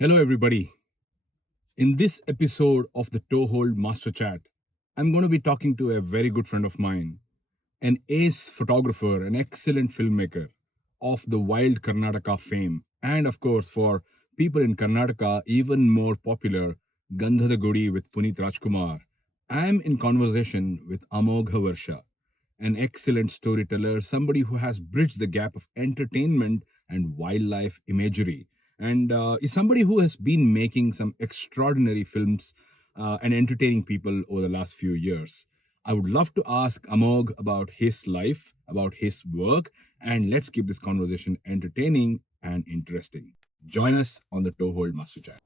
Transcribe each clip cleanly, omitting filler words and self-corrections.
Hello, everybody. In this episode of the Toehold MasterChat, I'm going to be talking to a very good friend of mine, an ace photographer, an excellent filmmaker of the wild Karnataka fame, and of course, for people in Karnataka, even more popular, Gandhada Gudi with Puneet Rajkumar. I'm in conversation with Amoghavarsha, an excellent storyteller, somebody who has bridged the gap of entertainment and wildlife imagery, and is somebody who has been making some extraordinary films and entertaining people over the last few years. I would love to ask Amog about his life, about his work, and let's keep this conversation entertaining and interesting. Join us on the Toehold Master Chat.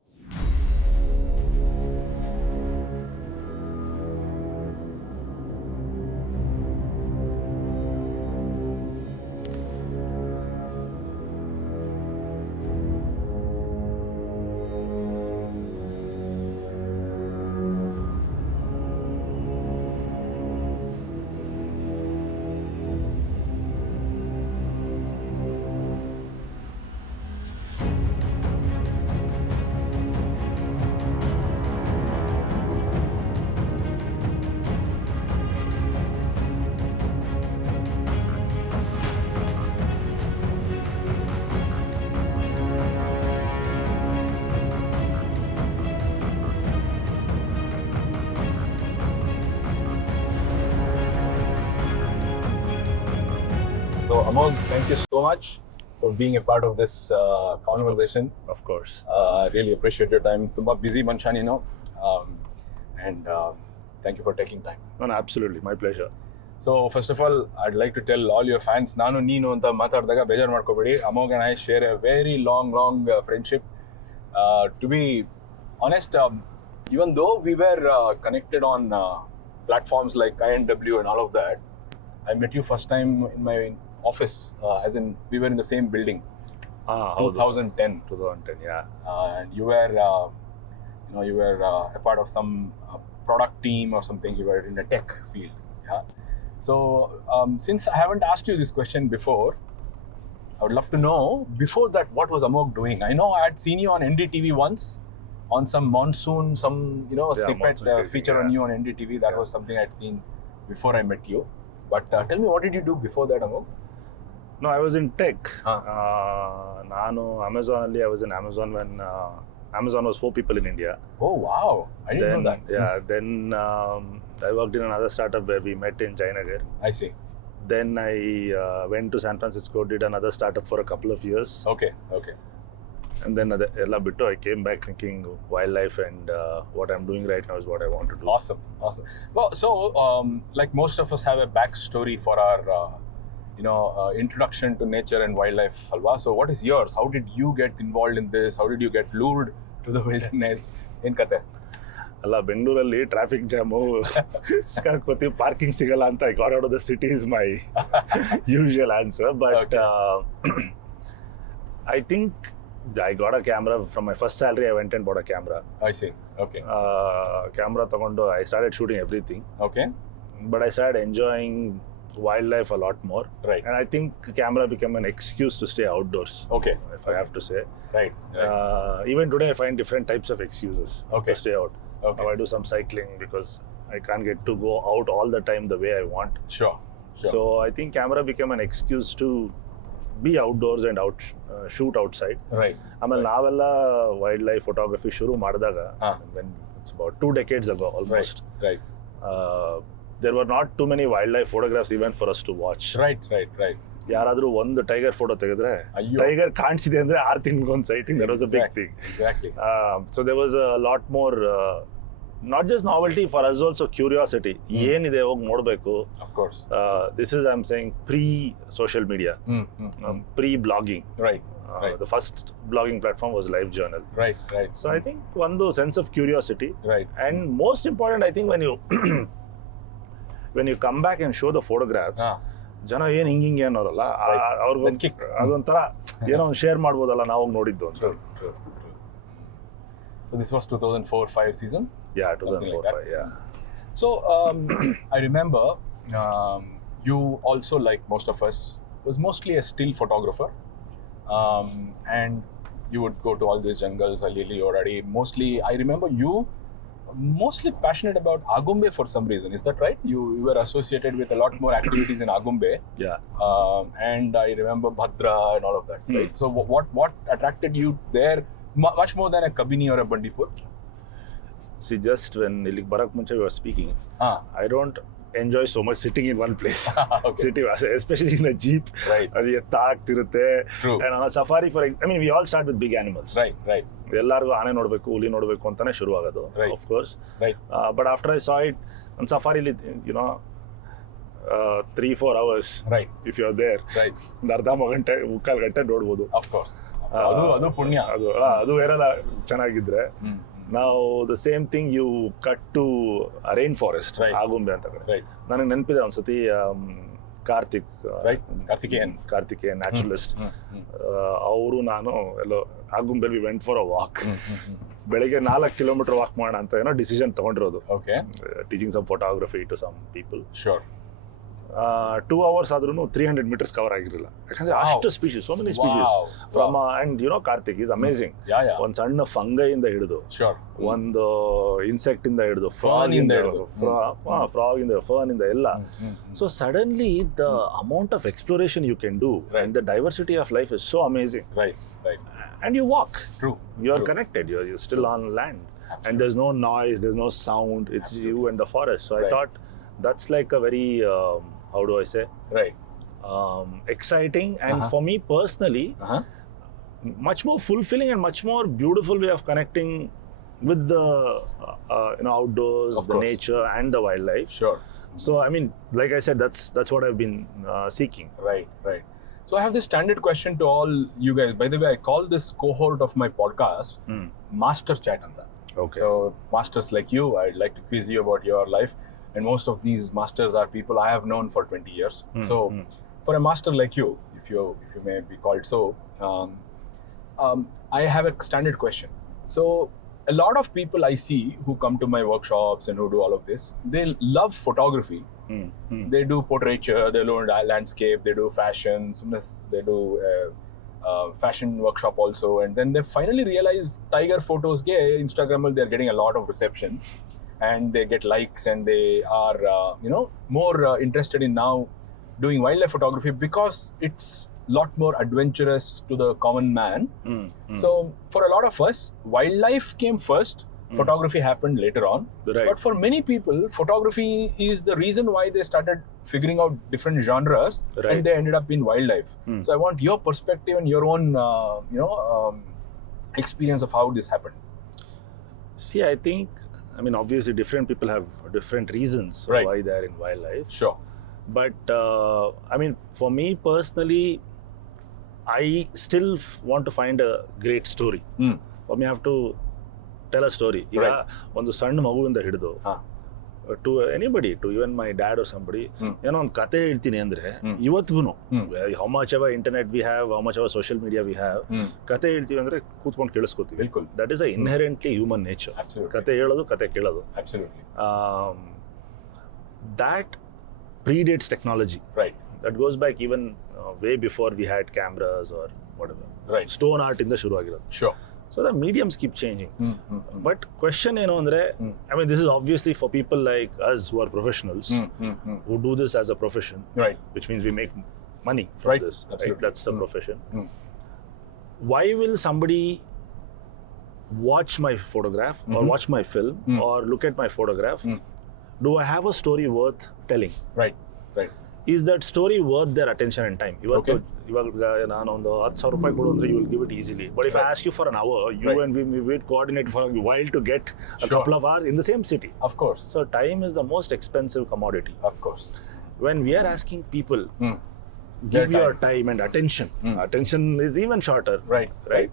So, Amog, thank you so much for being a part of this conversation. Of course. Really appreciate your time. Tumba busy mansha ನೀನು, and thank you for taking time. No, absolutely. My pleasure. So, first of all, I'd like to tell all your fans, ನಾನು ನೀನು ಅಂತ ಮಾತಾಡಿದಾಗ ಬೇಜಾರು ಮಾಡ್ಕೋಬೇಡಿ. Amog and I share a very long friendship. To be honest, even though we were connected on platforms like INW and all of that, I met you first time in my office, as in we were in the same building. 2010. 2010, yeah. And you were, a part of some product team or something. You were in the tech field. Yeah. So since I haven't asked you this question before, I would love to know, before that, what was Amog doing? I know I had seen you on NDTV once, on some monsoon, snippet feature on you on NDTV. That was something I'd seen before I met you. But tell me, what did you do before that, Amog? No, I was in tech. ನಾನು Amazon ಅಲ್ಲಿ I was in Amazon when Amazon was 4 people in India. Oh, wow. I didn't know that. Yeah, then I worked in another startup where we met in Jayanagar. I see. Then I went to San Francisco, did another startup for a couple of years. Okay. And then ella bittu I came back thinking wildlife and what I'm doing right now is what I want to do. Awesome. Well, so like most of us have a backstory for our introduction to nature and wildlife, alva. So what is yours? How did you get involved in this? How did you get lured to the wilderness? In kate ಅಲ್ಲ ಬೆಂಗಳೂರಲ್ಲಿ traffic jam ಸಿಕ್ಕಾಕೋತಿ parking ಸಿಗಲ್ಲ ಅಂತ I got out of the city is my usual answer but I think I got a camera from my first salary. I went and bought a camera. I see. Okay. Camera ತಗೊಂಡು I started shooting everything. Okay. But I started enjoying wildlife a lot more. Right. And I think camera became an excuse to stay outdoors. Okay. If I have to say. Right. Even today I find different types of excuses to stay out. Okay. Now I do some cycling because I can't get to go out all the time the way I want. Sure. So I think camera became an excuse to be outdoors and shoot outside. Right. ಆಮೇಲೆ ನಾವೆಲ್ಲ wild life photography ಶುರು ಮಾಡಿದಾಗ when it's about 2 decades ago almost. Right. There were not too many wildlife photographs even for us to watch. Right. ಯಾರಾದ್ರೂ ಒಂದು tiger photo ತೆಗೆದ್ರೆ tiger ಕಾಣಿಸಿದೆ ಅಂದ್ರೆ 6 ತಿಂಗಳಿಗೊಂದು sighting that was a big thing. Exactly. So there was a lot more not just novelty, for us also curiosity. ಏನಿದೆ ಹೋಗಿ ನೋಡಬೇಕು. Of course. This is I'm saying pre social media, pre blogging. Right. The first blogging platform was LiveJournal. Right. So I think one sense of curiosity. Right. And most important, I think when you come back and show the photographs, ಜನ ಏನು ಹಿಂಗೆ ಅನ್ನೋರಲ್ಲ, ಅವ್ರಿಗೊಂದು ಅದೊಂಥರ ಏನೋ ಒಂದು share ಮಾಡ್ಬೋದಲ್ಲ ನಾವು ನೋಡಿದ್ದು ಅಂತ. True. So this was 2004-05 season? Yeah, 2004-05, yeah. So I remember you also, like most of us, was mostly a still photographer. And you would go to all these jungles, Alili, Oradi. Mostly, I remember you mostly passionate about Agumbe for some reason. Is that right? You were associated with a lot more activities in Agumbe. Yeah. And I remember Bhadra and all of that. Right? So what attracted you there much more than a Kabini or a Bandipur? See, just when Ilik Barak Muncha we were speaking, I don't enjoy so much sitting in one place. Okay. Sitting, especially in a jeep. Right. ಅದು ಎತ್ತಾಗ್ತಿರುತ್ತೆ. True. And on a safari, we all start with big animals. Right. ಎಲ್ಲರಿಗೂ ಆನೆ ನೋಡಬೇಕು, ಹುಲಿ ನೋಡಬೇಕು ಅಂತಾನೆ ಶುರು ಆಗೋದು. Right. Of course. Right. But after I saw it on safari, 3-4 hours. Right. If you're there. Right. ಒಂದು ಅರ್ಧ ಮುಕ್ಕಾಲು ಗಂಟೆ ನೋಡ್ಬೋದು. Of course. ಅದು ಪುಣ್ಯ. ಅದು ಏನಾರ ಚೆನ್ನಾಗಿದ್ರೆ. Now the same thing you cut to a rainforest, right. Agumbe ಅಂತ ಕಡೆ. Right. ನನಗೆ ನೆನಪಿದೆ ಒಂದ್ಸತಿ ಕಾರ್ತಿಕ್, right. ಕಾರ್ತಿಕೇಯನ್ ನ್ಯಾಚುರಲಿಸ್ಟ್, ಅವರು ನಾನು ಎಲ್ಲೋ Agumbe we went for a walk. ಬೆಳಿಗ್ಗೆ 4 ಕಿಲೋಮೀಟರ್ ವಾಕ್ ಮಾಡೋಣ ಅಂತ ಏನೋ ಡಿಸಿಷನ್ ತಗೊಂಡಿರೋದು. Okay. Teaching some photography to some people. Sure. 2 hours ಆದ್ರೂ 300 meters ಕವರ್ ಆಗಿರಲಿಲ್ಲ. ಯಾಕಂದ್ರೆ ಅಷ್ಟು species, so many species from and Karthik is amazing. ಒಂದು ಸಣ್ಣ ಫಂಗೈ ಇಂದ ಹಿಡಿದು, ಒಂದು ಇನ್ಸೆಕ್ಟ್ ಇಂದ ಹಿಡಿದು, ಫ್ರಾಗ್ ಇಂದ ಫರ್ನ್ ಇಂದ ಎಲ್ಲ. So suddenly the amount of exploration you can do and the diversity of life is so amazing. Right. And you walk. True. You are connected. You're still on land. Absolutely. And there's no noise, there's no sound. It's Absolutely. You and the forest. So I thought that's like a very how do I say? Right. Exciting and for me personally, much more fulfilling and much more beautiful way of connecting with the outdoors, of the course. Nature and the wildlife. Sure. So I mean, like I said, that's what I've been seeking. Right. So I have this standard question to all you guys. By the way, I call this cohort of my podcast MasterChat anta. Okay. So masters like you, I'd like to quiz you about your life. And most of these masters are people I have known for 20 years. So for a master like you, if you may be called so, I have a standard question. So a lot of people I see who come to my workshops and who do all of this, they love photography. They do portraiture, they do landscape, they do fashion, they do fashion workshop also. And then they finally realize tiger photos, Instagram, they're getting a lot of reception. And they get likes and they are, more interested in now doing wildlife photography because it's a lot more adventurous to the common man. So for a lot of us, wildlife came first, photography happened later on. Right. But for many people, photography is the reason why they started figuring out different genres, right. And they ended up in wildlife. So I want your perspective and your own, experience of how this happened. See, I think, obviously different people have different reasons right. why they're in wildlife. Sure. But, for me personally, I still want to find a great story. For me, I have to tell a story. ಈಗ ಒಂದು ಸಣ್ಣ ಮಗುವಿಂದ ಹಿಡಿದು to anybody, to even my dad or somebody, ಏನೋ ಒಂದು ಕತೆ ಹೇಳ್ತೀನಿ ಅಂದ್ರೆ ಇವತ್ತಿಗೂ how much of internet we have, how much of social media we have, ಕತೆ ಹೇಳ್ತೀವಿ ಅಂದ್ರೆ ಕೂತ್ಕೊಂಡು ಕೇಳಿಸ್ಕೊತೀವಿ. That is a inherently human nature. ಕತೆ ಹೇಳೋದು, ಕತೆ ಕೇಳೋದು. Absolutely. That predates technology. Right. That goes back even way before we had cameras or whatever. Right. Stone art ಇಂದ ಶುರು ಆಗಿರೋದು. Sure. So the mediums keep changing. But question ಏನು ಅಂದ್ರೆ, this is obviously for people like us who are professionals, who do this as a profession, right? Which means we make money from this. Right? That's the profession. Why will somebody watch my photograph or watch my film or look at my photograph? Do I have a story worth telling? Right. Is that story worth their attention and time? ಇವಾಗ ನಾನು ಒಂದು 10,000 ರೂಪಾಯಿ ಕೊಡು ಅಂದ್ರೆ you will give it easily. But if I ask you for an hour, you and we will coordinate for a while to get a couple of hours in the same city. Of course. So time is the most expensive commodity. Of course. When we are asking people, give your time and attention. Attention is even shorter. Right.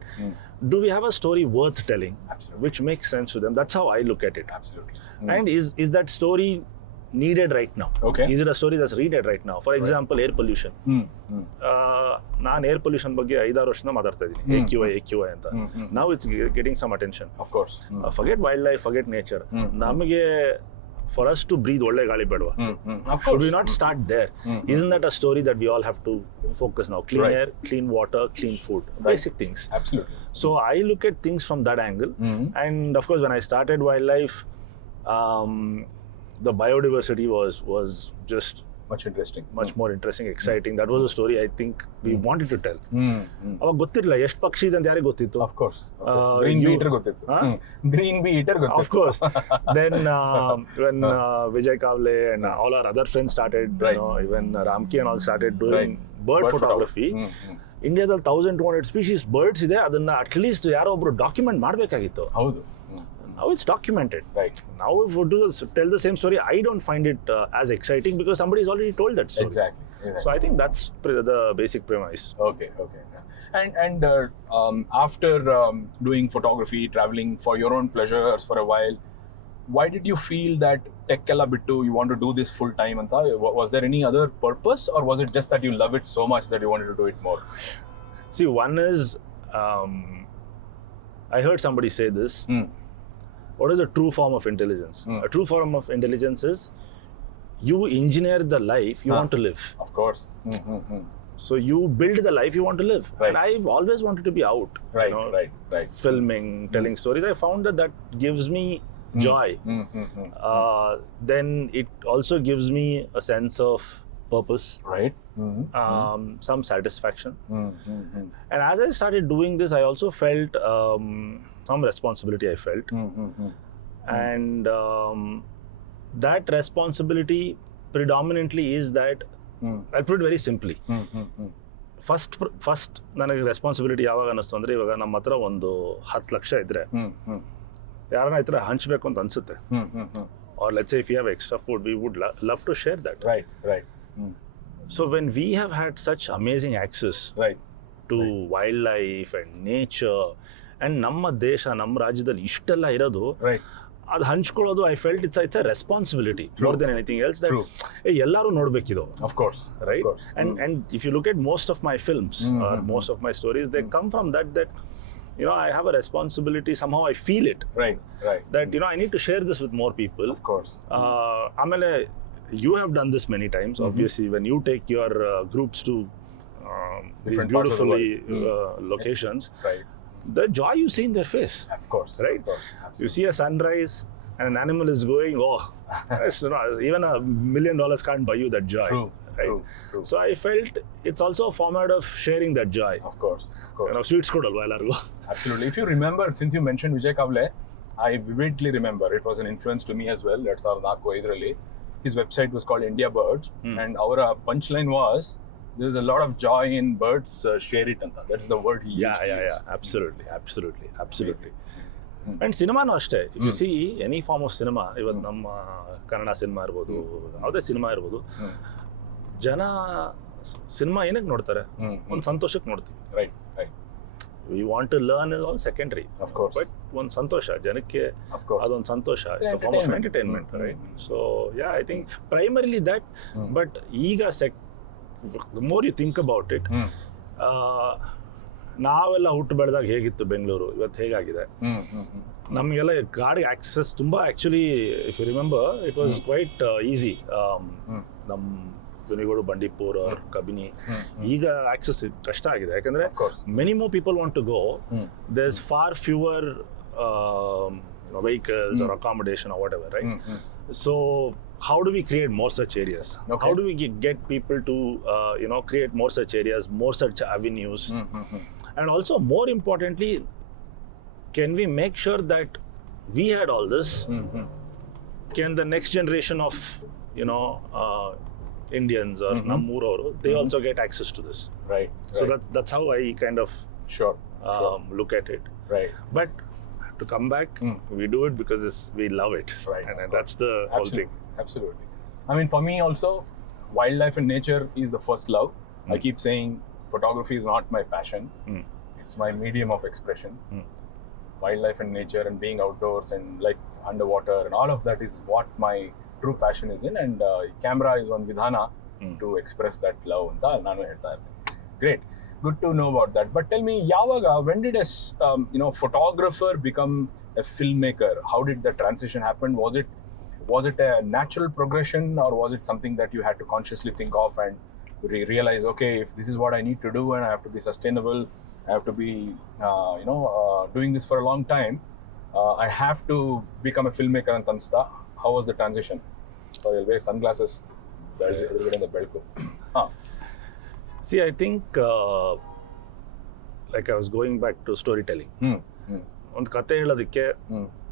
Do we have a story worth telling? Absolutely. Which makes sense to them? That's how I look at it. Absolutely. And is that story needed right now? Okay. Is it a story that's needed right now? For example, air pollution. ನಾನು air pollution ಬಗ್ಗೆ 5-6 ವರ್ಷದಿಂದ ಮಾತಾಡ್ತಾ ಇದ್ದೀನಿ. AQI ಅಂತ. Now it's getting some attention. Of course. Forget wildlife, forget nature. ನಮಗೆ for us to breathe ಒಳ್ಳೆ ಗಾಳಿ ಬೇಡವಾ? Should we not start there? Isn't that a story that we all have to focus now? Clean air, clean water, clean food, basic things. Absolutely. So I look at things from that angle, and of course when I started wildlife, the biodiversity was just much more interesting, exciting. That was a story I think we wanted to tell. ಅವಾಗ ಗೊತ್ತಿರಲಿಲ್ಲ ಎಷ್ಟು ಪಕ್ಷಿ ಇದೆ ಅಂತ ಯಾರಿಗೆ ಗೊತ್ತಿತ್ತು? Of course. Green bee eater ಗೊತ್ತಿತ್ತು. Green bee eater ಗೊತ್ತಿತ್ತು. Of course. Then when Vijay Kavle and all our other friends started, even Ramki and all started doing bird photography. ಇಂಡಿಯಾದಲ್ಲಿ 1200 ಸ್ಪೀಶೀಸ್ ಬರ್ಡ್ಸ್ ಇದೆ, ಅದನ್ನ ಅಟ್ಲೀಸ್ಟ್ ಯಾರೋ ಒಬ್ರು document ಮಾಡಬೇಕಾಗಿತ್ತು. ಹೌದು. Now it's documented. Right. Now if we tell the same story, I don't find it as exciting because somebody's already told that story. Exactly. So I think that's the basic premise. Okay. And after doing photography, traveling for your own pleasures for a while, why did you feel that tekkella bittu you want to do this full time anta? Was there any other purpose, or was it just that you love it so much that you wanted to do it more? See, one is I heard somebody say this. What is a true form of intelligence? A true form of intelligence is you engineer the life you want to live. Of course. So you build the life you want to live. Right. And I've always wanted to be out. Right. Filming, telling stories. I found that gives me joy. Then it also gives me a sense of purpose. Right. Some satisfaction. And as I started doing this, I also felt some responsibility I felt. And that responsibility predominantly is that, I'll put it very simply. First ನನಗೆ responsibility ಯಾವಾಗ ಅನ್ನಿಸ್ತು ಅಂದರೆ, ಇವಾಗ ನಮ್ಮ ಹತ್ರ ಒಂದು 10 ಲಕ್ಷ ಇದ್ರೆ ಯಾರನ್ನ ಹತ್ರ ಹಂಚ್ಬೇಕು ಅಂತ ಅನ್ಸುತ್ತೆ. Or let's say if you have extra food, we would love to share that. Right. So when we have had such amazing access to wildlife and nature, and ನಮ್ಮ ದೇಶ ನಮ್ಮ ರಾಜ್ಯದಲ್ಲಿ ಇಷ್ಟೆಲ್ಲ ಇರೋದು, ಅದು ಹಂಚ್ಕೊಳ್ಳೋದು, I felt it's a responsibility more than anything else, that ಎಲ್ಲರೂ ನೋಡ್ಬೇಕಿದು. Of course. Right. And if you look at most of my films or most of my stories, they come from that I have a responsibility, somehow I feel it. Right. That I need to share this with more people. Of course. ಆಮೇಲೆ you have done this many times, obviously, when you take your groups to these beautifully locations. Right. The joy you see in their face. Of course. Right? Of course. You see a sunrise and an animal is going, even $1 million can't buy you that joy. True. So I felt it's also a format of sharing that joy. Of course. Sweets kodalva ellargu. Absolutely. If you remember, since you mentioned Vijay Kavle, I vividly remember it was an influence to me as well. That's our Naku Idrali. His website was called India Birds, and our punchline was, there's a lot of joy in birds, share it anta. That's the word he used. Yeah. Absolutely. And ಸಿನಿಮಾನು ಅಷ್ಟೇ. If you see any form of cinema, ಇವತ್ತು ನಮ್ಮ Kannada cinema ಇರ್ಬೋದು, ಯಾವುದೇ cinema ಇರ್ಬೋದು, ಜನ cinema ಏನಕ್ಕೆ ನೋಡ್ತಾರೆ? ಒಂದು ಸಂತೋಷಕ್ಕೆ ನೋಡ್ತೀವಿ. Right. We want to learn is all secondary. Of course. But ಒಂದು ಸಂತೋಷ ಜನಕ್ಕೆ, ಅದೊಂದು ಸಂತೋಷ. It's a form of entertainment, right? So I think primarily that. But ಈಗ the more you think about it, ನಾವೆಲ್ಲ ಹುಟ್ಟು ಬೆಳೆದಾಗ ಹೇಗಿತ್ತು ಬೆಂಗಳೂರು, ಇವತ್ತು ಹೇಗಾಗಿದೆ? ನಮಗೆಲ್ಲ ಗಾಡಿ ಆಕ್ಸೆಸ್ ತುಂಬ, actually if you remember, it was quite easy. ನಮ್ಮ ಬೆನಿಗೋಡು, ಬಂಡೀಪುರ್ ಆರ್ ಕಬಿನಿ, ಈಗ ಆಕ್ಸೆಸ್ ಕಷ್ಟ ಆಗಿದೆ. ಯಾಕಂದರೆ many more people want to go, there is far fewer vehicles or accommodation or whatever, right? So how do we create more such areas? How do we get people to create more such areas, more such avenues? And also, more importantly, can we make sure that we had all this? Can the next generation of Indians or Nammuraru, they also get access to this? Right. So that's how I kind of look at it. Right. But to come back, we do it because we love it. Right. And that's the whole thing. Absolutely. I mean, for me also, wildlife and nature is the first love. I keep saying photography is not my passion. It's my medium of expression. Wildlife and nature and being outdoors and like underwater and all of that is what my true passion is in. And camera is one vidhana to express that love. Great. Good to know about that. But tell me, Yavaga, when did a photographer become a filmmaker? How did the transition happen? Was it was it a natural progression, or was it something that you had to consciously think of and realize, okay, if this is what I need to do and I have to be sustainable, I have to be, doing this for a long time, I have to become a filmmaker and tansta. How was the transition? Sorry, I'll wear sunglasses. See, I think like I was going back to storytelling. ಒಂದು ಕತೆ ಹೇಳೋದಕ್ಕೆ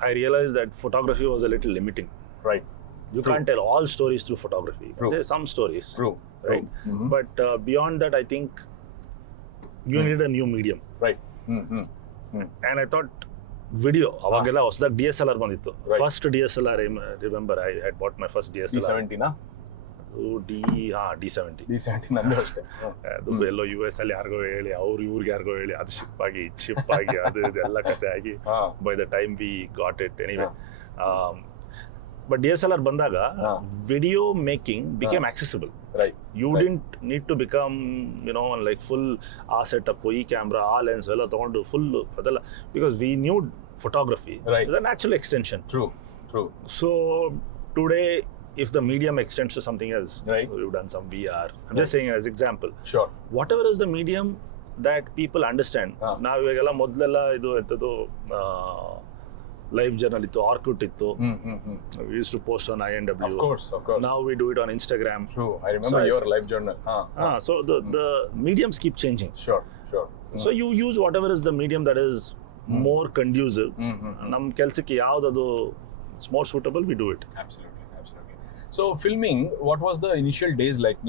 I realized that photography was a little limiting. Right. You can't tell all stories through photography. There's some stories. True. Right. But beyond that, I think you need a new medium. Right. And I thought video. ಅವಾಗೆಲ್ಲ ಹೊಸದಾಗಿ DSLR ಬಂದಿತ್ತು. First DSLR, I remember I had bought my first DSLR. D70 D70. D70 ನಂದು ಅಷ್ಟೇ. ಅದು ಎಲ್ಲೋ US ಅಲ್ಲಿ ಯಾರಿಗೋ ಹೇಳಿ ಇವ್ರಿಗೆ ಯಾರಿಗೋ ಹೇಳಿ ಅದು ಶಿಪ್ ಆಗಿ ಅದು ಇದೆಲ್ಲ ಕತೆ ಆಗಿ by the time we got it anyway. But DSLR ಬಂದಾಗ video making became accessible. Right. You didn't need to become, like full setup, camera, lens, ಎಲ್ಲ ತಗೊಂಡು full ಅದೆಲ್ಲ, because we knew photography. Right. It's a natural extension. True. So today, if the medium extends to something else, right, we've done some VR. I'm just saying as example. Sure. Whatever is the medium that people understand. Now ಇವಾಗೆಲ್ಲ ಮೊದಲೆಲ್ಲ ಇದು ಎಂತದು live journal ittu, Orkut ittu. We used to post on INW. Of course. Now we do it on Instagram. True. I remember your live journal. So the mediums keep changing. Sure. So you use whatever is the medium that is more conducive. Nam ಕೆಲಸಕ್ಕೆ ಯಾವುದು it's more suitable, we do it. Absolutely. So filming, what was the initial days like?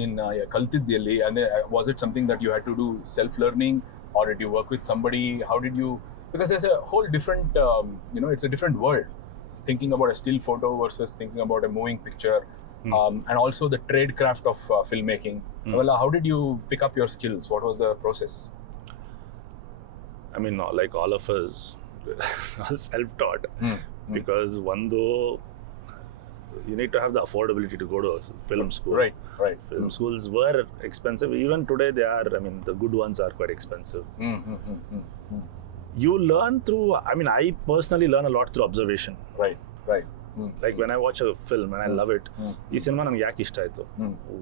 Kaltidyalli, and was it something that you had to do self-learning, or did you work with somebody? How did you? Because there's a whole different, it's a different world. Thinking about a still photo versus thinking about a moving picture, and also the trade craft of filmmaking. Well, how did you pick up your skills? What was the process? I mean, like all of us, self-taught, because you need to have the affordability to go to a film school. Right. Film schools were expensive. Even today they are. I mean, the good ones are quite expensive. You learn through, I personally learn a lot through observation. Right. Like when I watch a film and I love it, ಈ cinema ನನಗೆ ಯಾಕೆ ಇಷ್ಟ ಆಯಿತು?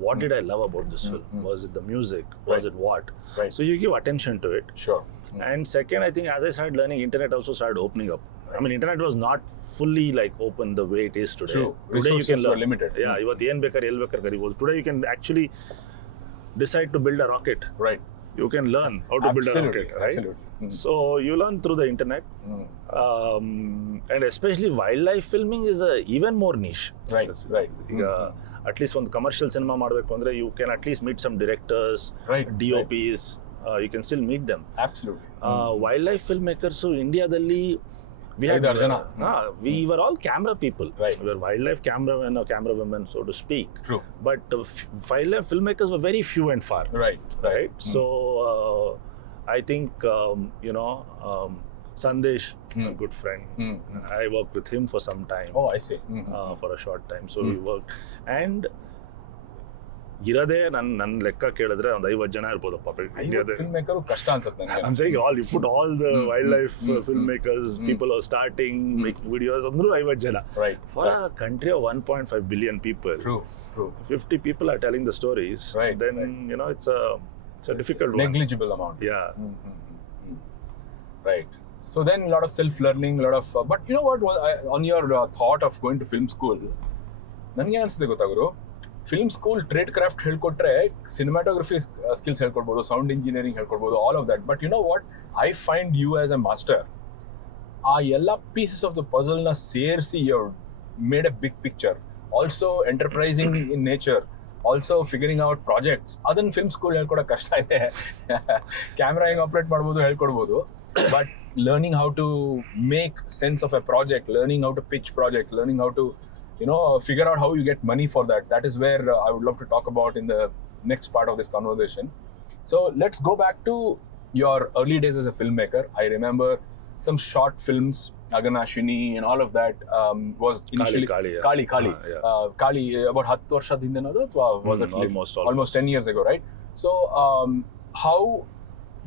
What did I love about this film? Was it the music? Was it what? Right. So you give attention to it. Sure. And second, I think as I started learning, internet also started opening up. Internet was not fully like open the way it is today. True. Today Resources you can learn. were limited. Yeah, ಇವತ್ತು ಏನು ಬೇಕಾದ್ರೆ ಎಲ್ಲಿ ಬೇಕಾದ್ರೆ ಕರಿಬೋದು. Today you can actually decide to build a rocket. Right. You can learn how to build a rocket. Right? Absolutely. So you learn through the internet. And especially wildlife filming is even more niche. Right. At least ಒಂದು commercial cinema ಮಾಡಬೇಕು ಅಂದ್ರೆ you can at least meet some directors, DOPs. You can still meet them. Absolutely. Wildlife filmmakers, so Indiaದಲ್ಲಿ we were all camera people. Right. We were wildlife cameramen or camera women, so to speak. True. But wildlife filmmakers were very few and far. Right. So I think Sandesh, a good friend, I worked with him for some time. Oh, I see. For a short time. So we worked. And ಇರೋದೇ ನನ್ನ ಲೆಕ್ಕ ಕೇಳಿದ್ರೆ ಒಂದು 50 ಜನ ಇರ್ಬೋದಪ್ಪ. ಫಿಲ್ಮ್ಮೇಕರ್ ಕಷ್ಟ ಅನ್ಸುತ್ತೆ ನನಗೆ. I'm saying you put all the wildlife filmmakers, people are starting making videos, ಅಂದ್ರೂ 50 ಜನ. Right. For a country of 1.5 billion people, True. 50 people are telling the stories. Right. Then it's a difficult one. Negligible amount. Yeah. Right. So then a lot of self-learning, a lot of. But you know what? On your thought of going to film school, ನನಗೆ ಅನಿಸುತ್ತೆ ಗೊತ್ತಾ ಗುರು, film school trade craft ಹೇಳ್ಕೊಟ್ರೆ cinematography skills ಹೇಳ್ಕೊಡ್ಬೋದು, sound engineering ಹೇಳ್ಕೊಡ್ಬೋದು, all of that. But you know what, I find you as a master. ಆ ಎಲ್ಲ pieces of the ಪಜಲ್ನ ಸೇರಿಸಿ you made a big picture. Also enterprising in nature, also figuring out projects. ಅದನ್ನು film school ಹೇಳ್ಕೊಡೋಕೆ ಕಷ್ಟ ಇದೆ. Camera ಹೆಂಗೆ operate ಮಾಡ್ಬೋದು ಹೇಳ್ಕೊಡ್ಬೋದು, but learning how to make sense of a project, learning how to pitch project, learning how to figure out how you get money for that. That is where I would love to talk about in the next part of this conversation. So let's go back to your early days as a filmmaker. I remember some short films, Aganashini and all of that was initially Kali. Kali about 10 ವರ್ಷದ ಹಿಂದೆನೋ ಅಥವಾ was it almost 10 years ago, right? So how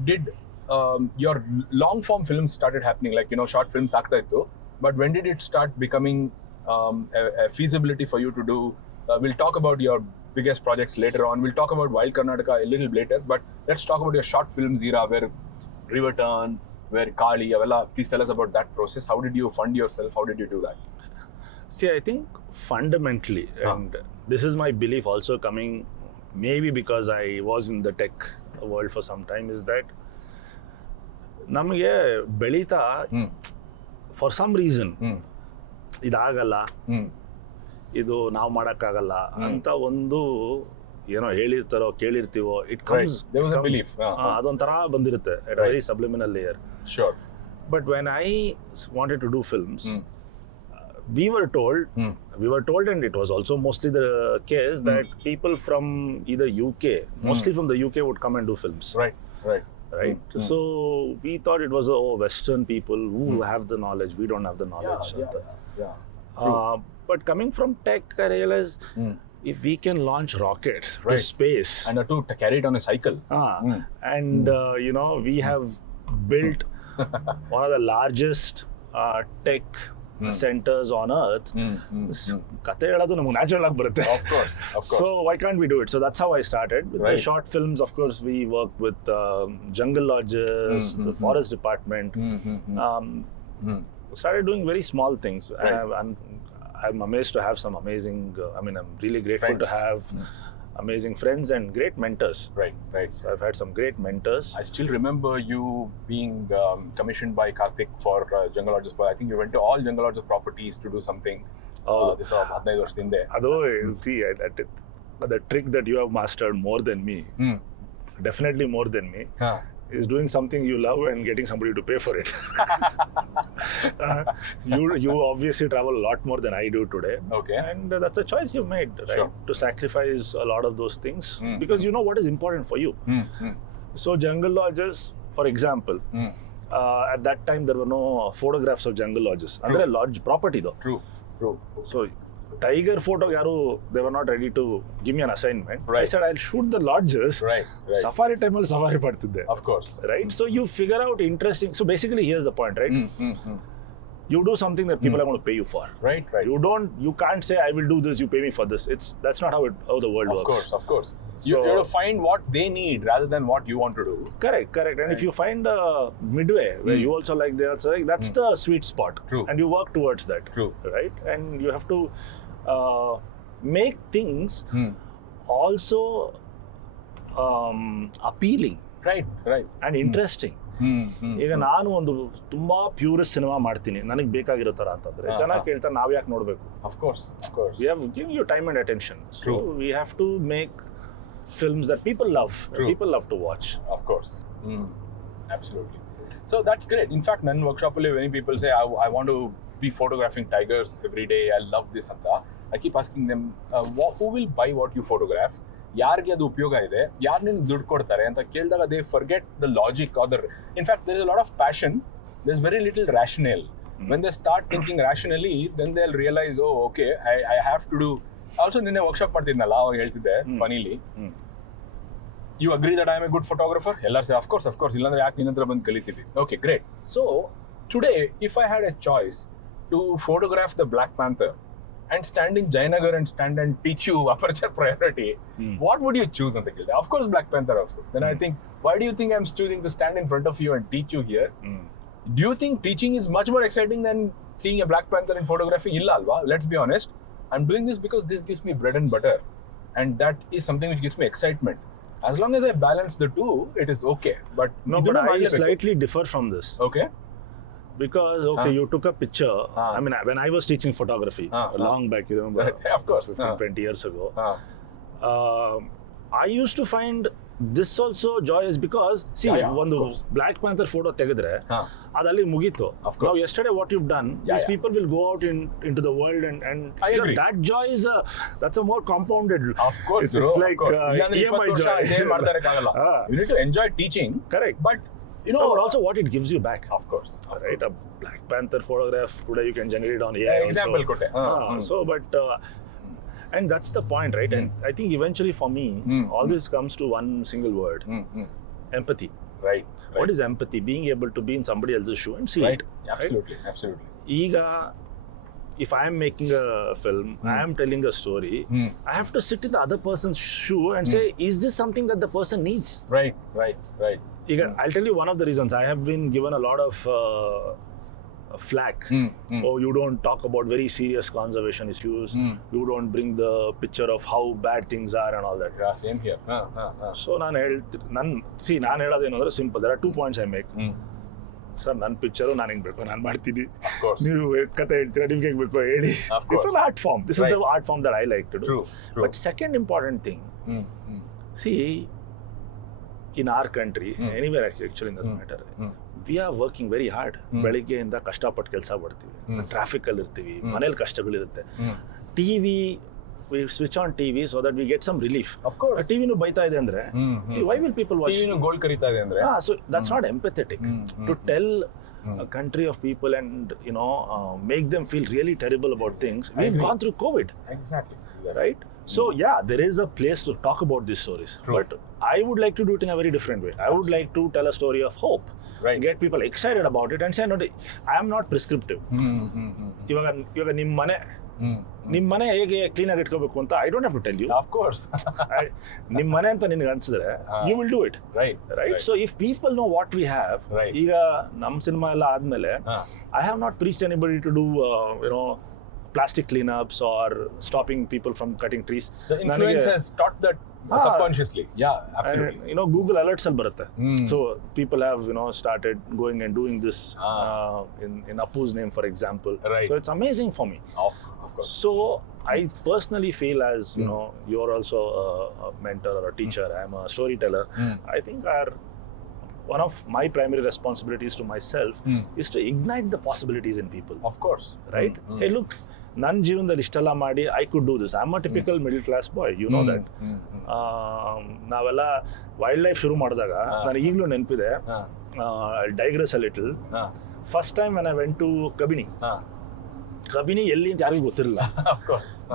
did your long form films started happening? Like short films ಆಗ್ತಾ ಇತ್ತು, but when did it start becoming a feasibility for you to do. We'll talk about your biggest projects later on. We'll talk about Wild Karnataka a little later, but let's talk about your short films era, where River Turn, where Kali, Avella. Please tell us about that process. How did you fund yourself? How did you do that? See, I think fundamentally, and this is my belief also coming maybe because I was in the tech world for some time, is that ನಮಗೆ ಬೆಳೀತಾ for some reason ಇದಾಗಲ್ಲ, ಇದು ನಾವು ಮಾಡೋಕ್ಕಾಗಲ್ಲ ಅಂತ ಒಂದು ಏನೋ ಹೇಳಿರ್ತಾರೋ ಕೇಳಿರ್ತೀವೋ, it comes ಅದೊಂಥರ ಬಂದಿರುತ್ತೆ at very subliminal layer. Sure. But when I wanted to do films, we were told, and it was also mostly the case that people from either UK, mostly from the UK, would come and do films. Right. So we thought it was Western people who have the knowledge. We don't have the knowledge. But coming from tech, I realized if we can launch rockets to space and to carry it on a cycle, and we have built one of the largest tech centers on earth, ಕತೆ ಹೇಳೋದು ನಮಗೆ natural ಆಗಿ ಬರುತ್ತೆ. Of course. So why can't we do it? So that's how I started with the short films. Of course, we worked with jungle lodges, the forest department. Started doing very small things. I'm amazed to have some amazing. I'm really grateful friends. to have amazing friends and great mentors. Right. So I've had some great mentors. I still remember you being commissioned by Karthik for Jungle Lodges. But I think you went to all Jungle Lodges properties to do something. This was 15 ವರ್ಷದಿಂದ. Although, see, the trick that you have mastered more than me, definitely more than me, is doing something you love and getting somebody to pay for it. You obviously travel a lot more than I do today. Okay. And that's a choice you've made, right? Sure. To sacrifice a lot of those things because you know what is important for you. So jungle lodges, for example, at that time there were no photographs of jungle lodges. Andre lodge property though. True. So tiger photo yaru, they were not ready to give me an assignment. I said I'll shoot the lodges. Right. Safari time alli safari padtidde. Of course. Right. So you figure out interesting. So basically here's the point, right? You do something that people are going to pay you for. Right. You can't say I will do this, you pay me for this. That's not how the world works. Of course. You have to find what they need rather than what you want to do. Correct. And if you find a midway where you also like, they also like, that's the sweet spot. True. And you work towards that. True. Right. And you have to make things also appealing. Right. And interesting. ಈಗ ನಾನು ಒಂದು ತುಂಬಾ purest cinema ಮಾಡ್ತೀನಿ, ನನಗೆ ಬೇಕಾಗಿರೋ ತರ ಅಂತಂದ್ರೆ ಜನ ಕೇಳ್ತಾರೆ ನಾವ್ ಯಾಕೆ ನೋಡ್ಬೇಕು. Of course. We have given you time and attention. So we have to make films that people love. People love to watch. Of course. Absolutely. So that's great. In fact, ನನ್ನ workshop ಅಲ್ಲಿ many people say I want to be photographing tigers every day. I love this ಅಂತ. I keep asking them who will buy what you photograph? ಯಾರಿಗೆ ಅದು ಉಪಯೋಗ ಇದೆ, ಯಾರು ನಿನ್ಗೆ ದುಡ್ಡು ಕೊಡ್ತಾರೆ ಅಂತ ಕೇಳಿದಾಗ they forget the logic or in fact there is a lot of passion, there is very little rational. When they start thinking rationally then they will realise okay I have to do. Also ನಿನ್ನೆ workshop ಮಾಡ್ತಿದ್ನಲ್ಲ, ಅವಾಗ ಹೇಳ್ತಿದ್ದೆ funnily, you agree that I am a good photographer? ಎಲ್ಲರೂ say of course ಇಲ್ಲಾಂದ್ರೆ ಯಾಕೆ ನಿನ್ನ ಹತ್ರ ಬಂದು ಕಲಿತೀವಿ. Okay great. So today if I had a choice to photograph the black panther and stand in Jayanagar and stand and teach you aperture priority, what would you choose? Of course Black Panther also. Then I think, why do you think I'm choosing to stand in front of you and teach you here? Do you think teaching is much more exciting than seeing a Black Panther in photography? Illa alva, let's be honest. I'm doing this because this gives me bread and butter, and that is something which gives me excitement. As long as I balance the two, it is okay. But I slightly differ from this. Okay. Because you took a picture. I mean, when I was teaching photography long back, you remember? Of course, 20 years ago. I used to find this also joyous because ಒಂದು Black Panther photo ತೆಗೆದ್ರೆ ಅದಲ್ಲಿ ಮುಗೀತು. Now yesterday what you've done, these people will go out into the world and I agree. That joy is that's a more compounded. Of course, it's like EMI joy. You need to enjoy teaching. Correct. But but also what it gives you back. Of course. Right. A Black Panther photograph today you can generate on AI. Example kotte. So but and that's the point, right? And I think eventually for me all this comes to one single word. Empathy. Right. What is empathy? Being able to be in somebody else's shoe and see it. Absolutely. ಈಗ if I am making a film, I am telling a story, I have to sit in the other person's shoe and say, is this something that the person needs? Right. I'll tell you one of the reasons. I have been given a lot of flack. Oh, you don't talk about very serious conservation issues. You don't bring the picture of how bad things are and all that. Yeah, same here. So, ನಾನು ಹೇಳೋದೇನಂದ್ರೆ simple. There are 2 points I make. Sir ನನ್ನ picture ನಾನು ಹೆಂಗೆ ಬೇಕು ನಾನು ಮಾಡ್ತೀನಿ, ನೀವು ಕತೆ ಹೇಳ್ತೀರಾ ನಿಮ್ಗೆ ಹೆಂಗೆ ಬೇಕು ಹೇಳಿ. It's an art form. This is the art form that I like to do. True. But second important thing, see, in our country, anywhere actually in this matter, we are working very hard. ಬೆಳಿಗ್ಗೆಯಿಂದ ಕಷ್ಟಪಟ್ಟು ಕೆಲಸ ಮಾಡ್ತೀವಿ, ಟ್ರಾಫಿಕಲ್ಲಿ ಇರ್ತೀವಿ, ಮನೇಲಿ ಕಷ್ಟಗಳಿರುತ್ತೆ. TV, we switch on TV so that we get some relief. Of course. TV nu baita ide andre, why will people watch? TV nu gold karita ide andre. So that's not empathetic. To tell a country of people and make them feel really terrible about things. We've gone through COVID. Exactly. Right? So yeah, there is a place to talk about these stories. True. But I would like to do it in a very different way. I would like to tell a story of hope. Right. Get people excited about it and say, no, I am not prescriptive. ಇವಾಗ ನಿಮ್ಮ ಮನೆ ಹೇಗೆ clean ಆಗಿ ಇಟ್ಕೋಬೇಕು ಅಂತ I don't have to tell you. Of course. ನಿಮ್ಮ ಮನೆ ಅಂತ ನಿನಗೆ ಅನ್ಸಿದ್ರೆ you will do it. Right. So if people know what we have, ಈಗ ನಮ್ಮ ಸಿನಿಮಾ ಎಲ್ಲ ಆದ್ಮೇಲೆ I have not preached anybody to do plastic cleanups or stopping people from cutting trees. The influence has taught that subconsciously. Yeah, absolutely. And, Google alerts al barutte. So people have started going and doing this in Apu's name, for example. Right. So it's amazing for me. Of course. So I personally feel, as you're also a mentor or a teacher, I'm a storyteller. I think one of my primary responsibilities to myself is to ignite the possibilities in people. Of course. Right? Hey, look, ನನ್ನ ಜೀವನದಲ್ಲಿ ಇಷ್ಟೆಲ್ಲ ಮಾಡಿ I could do this. I am a typical middle class boy, you know that. ನಾವೆಲ್ಲ wild life ಶುರು ಮಾಡಿದಾಗ ನನಗೆ ಈಗಲೂ ನೆನಪಿದೆ, digress a little. First time when I went to Kabini ಎಲ್ಲಿ ಅಂತ ಯಾರಿಗೂ ಗೊತ್ತಿರಲಿಲ್ಲ.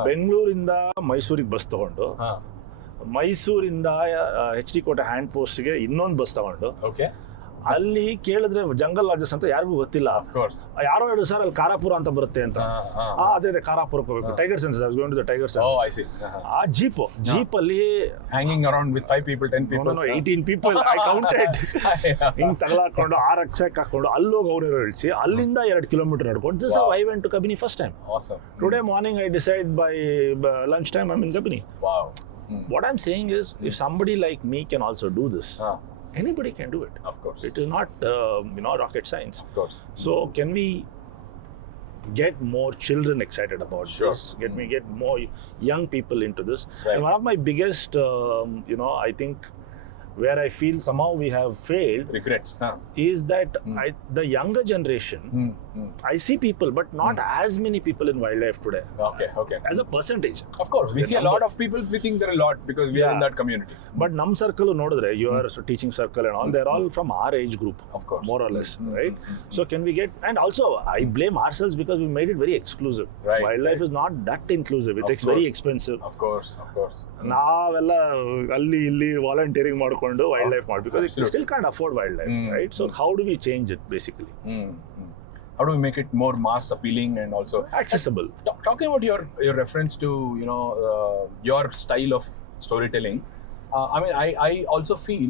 ಬೆಂಗಳೂರಿಂದ ಮೈಸೂರಿಗೆ ಬಸ್ ತಗೊಂಡು, ಮೈಸೂರಿಂದ HD ಕೋಟೆ ಹ್ಯಾಂಡ್ ಪೋಸ್ಟ್ಗೆ ಇನ್ನೊಂದು ಬಸ್ ತಗೊಂಡು, ಅಲ್ಲಿ ಕೇಳಿದ್ರೆ ಜಂಗಲ್ ಲಾಡ್ಜಸ್ ಅಂತ ಯಾರಿಗೂ ಗೊತ್ತಿಲ್ಲ. ಯಾರೋ ಹೇಳು ಸರ್ ಅಲ್ಲಿ ಕಾರಾಪುರ ಅಂತ ಬರುತ್ತೆ ಅಂತ. ಅದೇ ಕಾರಾಪುರಕ್ಕೆ ಹೋಗ್ಬೇಕು. Tiger census, tiger census. ಆ ಜೀಪ್ ಅಲ್ಲಿ hanging around with 5 people, 10 people, 18 people I counted. ಹಿಂಗ್ ತಗಲಾಕೊಂಡು 6 ರಕ್ಷಕ್ ಹಾಕೊಂಡು ಅಲ್ಲೋಗಿ ಅವ್ರು ಇಳಿಸಿ ಅಲ್ಲಿಂದ 2 ಕಿಲೋಮೀಟರ್ ನಡ್ಕೊಂಡು. This is how I went to Kabini first time. Awesome. Today morning I decide by lunch time I'm in Kabini. Wow. What I'm saying is, if somebody like me can also do this, anybody can do it. Of course. It is not rocket science. Of course. So can we get more children excited about this? Get more young people into this. Right. And one of my biggest I think where I feel somehow we have failed, regrets, is that the younger generation, I see people, but not as many people in wildlife today. Okay. As a percentage. Of course, we see a lot of people. We think there are a lot because we are in that community. But nam circle nodidre, your teaching circle and all, they're all from our age group. Of course. More or less, right? So can we get, and also I blame ourselves because we made it very exclusive. Right. Wildlife is not that inclusive. It's very expensive. Of course. ನಾವೆಲ್ಲ ಅಲ್ಲಿ ಇಲ್ಲಿ volunteering ಮಾಡ್ಕೊಂಡು wildlife ಮಾಡಿ, because we still can't afford wildlife, right? So how do we change it basically? How do we make it more mass appealing and also accessible? Talking about your reference to your style of storytelling, I also feel,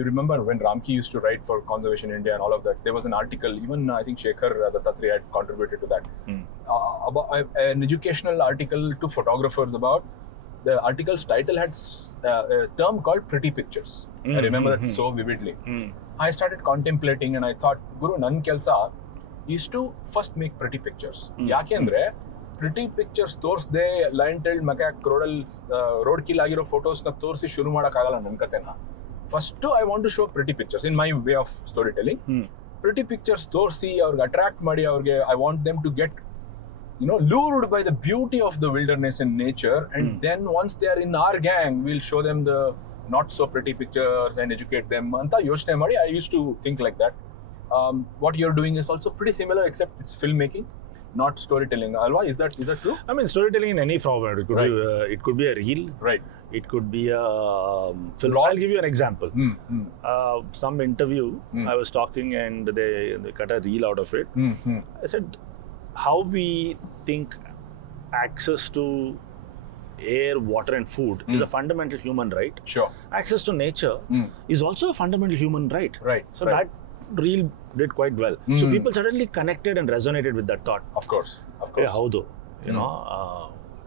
you remember when Ramki used to write for Conservation India and all of that, there was an article, even I think Shekhar Dattatri had contributed to that, about an educational article to photographers about. The article's title had a term called pretty pictures. I remember that so vividly. I started contemplating and I thought, Guru, nan kelsa is to first make pretty pictures. Yakendre pretty pictures ತೋರಿಸದೆ lion tailed macaque road kill ಆಗಿರೋ ಫೋಟೋಸ್ನ ತೋರಿಸಿ ಶುರು ಮಾಡೋಕ್ಕಾಗಲ್ಲ ನನ್ನ ಕತೆನ. First I want to show pretty pictures in my way of story telling. Pretty pictures ತೋರಿಸಿ ಅವ್ರಿಗೆ ಅಟ್ರಾಕ್ಟ್ ಮಾಡಿ, ಅವ್ರಿಗೆ I want them to get lured by the beauty of the wilderness and nature, and then once they are in our gang, we'll show them the not so pretty pictures and educate them anta yochne madi. I used to think like that. What you're doing is also pretty similar, except it's filmmaking, not storytelling. Alva, is that true? I mean, storytelling in any format. It could be a reel, right? It could be a film. I'll give you an example. Some interview, I was talking and they cut a reel out of it. I said, how we think access to air, water, and food is a fundamental human right. Sure. Access to nature is also a fundamental human right. Right. So that reel did quite well. So people suddenly connected and resonated with that thought. Of course. Yeah, how though?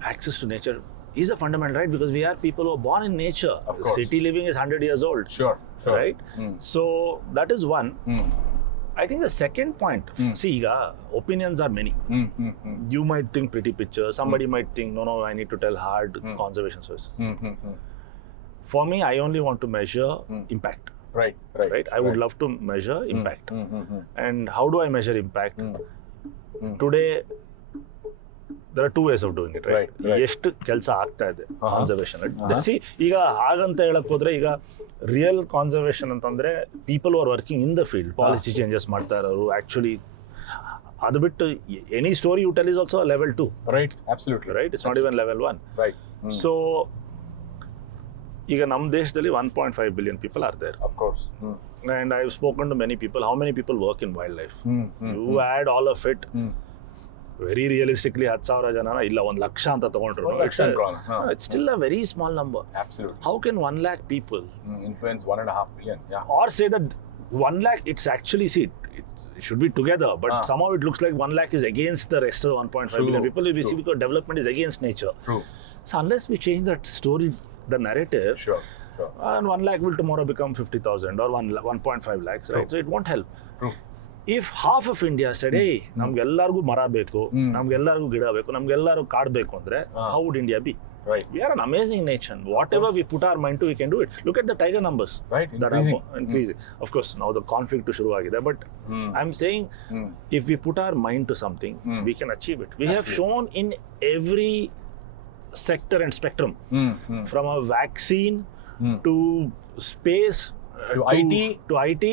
Access to nature is a fundamental right because we are people who are born in nature. Of course. City living is 100 years old. Sure. Right? So that is one. I think the second point, see, opinions are many. You might think pretty picture. Somebody might think, no, I need to tell hard conservation stories. For me, I only want to measure impact. Right. I would love to measure impact. And how do I measure impact? Today, there are two ways of doing it, right? ಎಷ್ಟು ಕೆಲಸ ಆಗ್ತಾ ಇದೆ conservation. C ಈಗ ಹಾಗಂತ ಹೇಳಕ್ ಹೋದ್ರೆ ಈಗ real conservation ಅಂತಂದ್ರೆ people are working in the field, policy changes ಮಾಡ್ತಾ ಇರೋರು ಆಕ್ಚುಲಿ. ಅದು ಬಿಟ್ಟು any story you tell is also level 2. Right, absolutely right. It's not even level 1. Right. So ಈಗ ನಮ್ಮ ದೇಶದಲ್ಲಿ 1.5 billion people are there. Of course. And I've spoken to many people. How many people work in wildlife? You add all of it. Very realistically, 10,000 ಜನನ ಇಲ್ಲ 1 ಲಕ್ಷ ಅಂತ ತಗೊಂಡ್ರು. It's still a very small number. Absolutely. How can 1 lakh people influence 1.5 million? Yeah. Or say that 1 lakh, it's actually, see, it should be together, but somehow it looks like 1 lakh is against the rest of the 1.5 billion people. We see because development is against nature. True. So unless we change that story, the narrative, sure. And 1 lakh will tomorrow become 50,000 or 1.5 lakhs, right? So it won't help. True. If half of India said, hey, ನಮ್ಗೆಲ್ಲರಿಗೂ ಮರ ಬೇಕು, ನಮ್ಗೆಲ್ಲರಿಗೂ ಗಿಡ ಬೇಕು, ನಮ್ಗೆಲ್ಲರಿಗೂ ಕಾಡು ಬೇಕು ಅಂದ್ರೆ, how would India be? Right. We are an amazing nation. Whatever we put our mind to, we can do it. Look at the tiger numbers. Right. That are increasing. Of course, now the conflict ಶುರು ಆಗಿದೆ. But I'm saying, if we put our mind to something, we can achieve it. We have shown in every sector and spectrum, from a vaccine to space, to IT.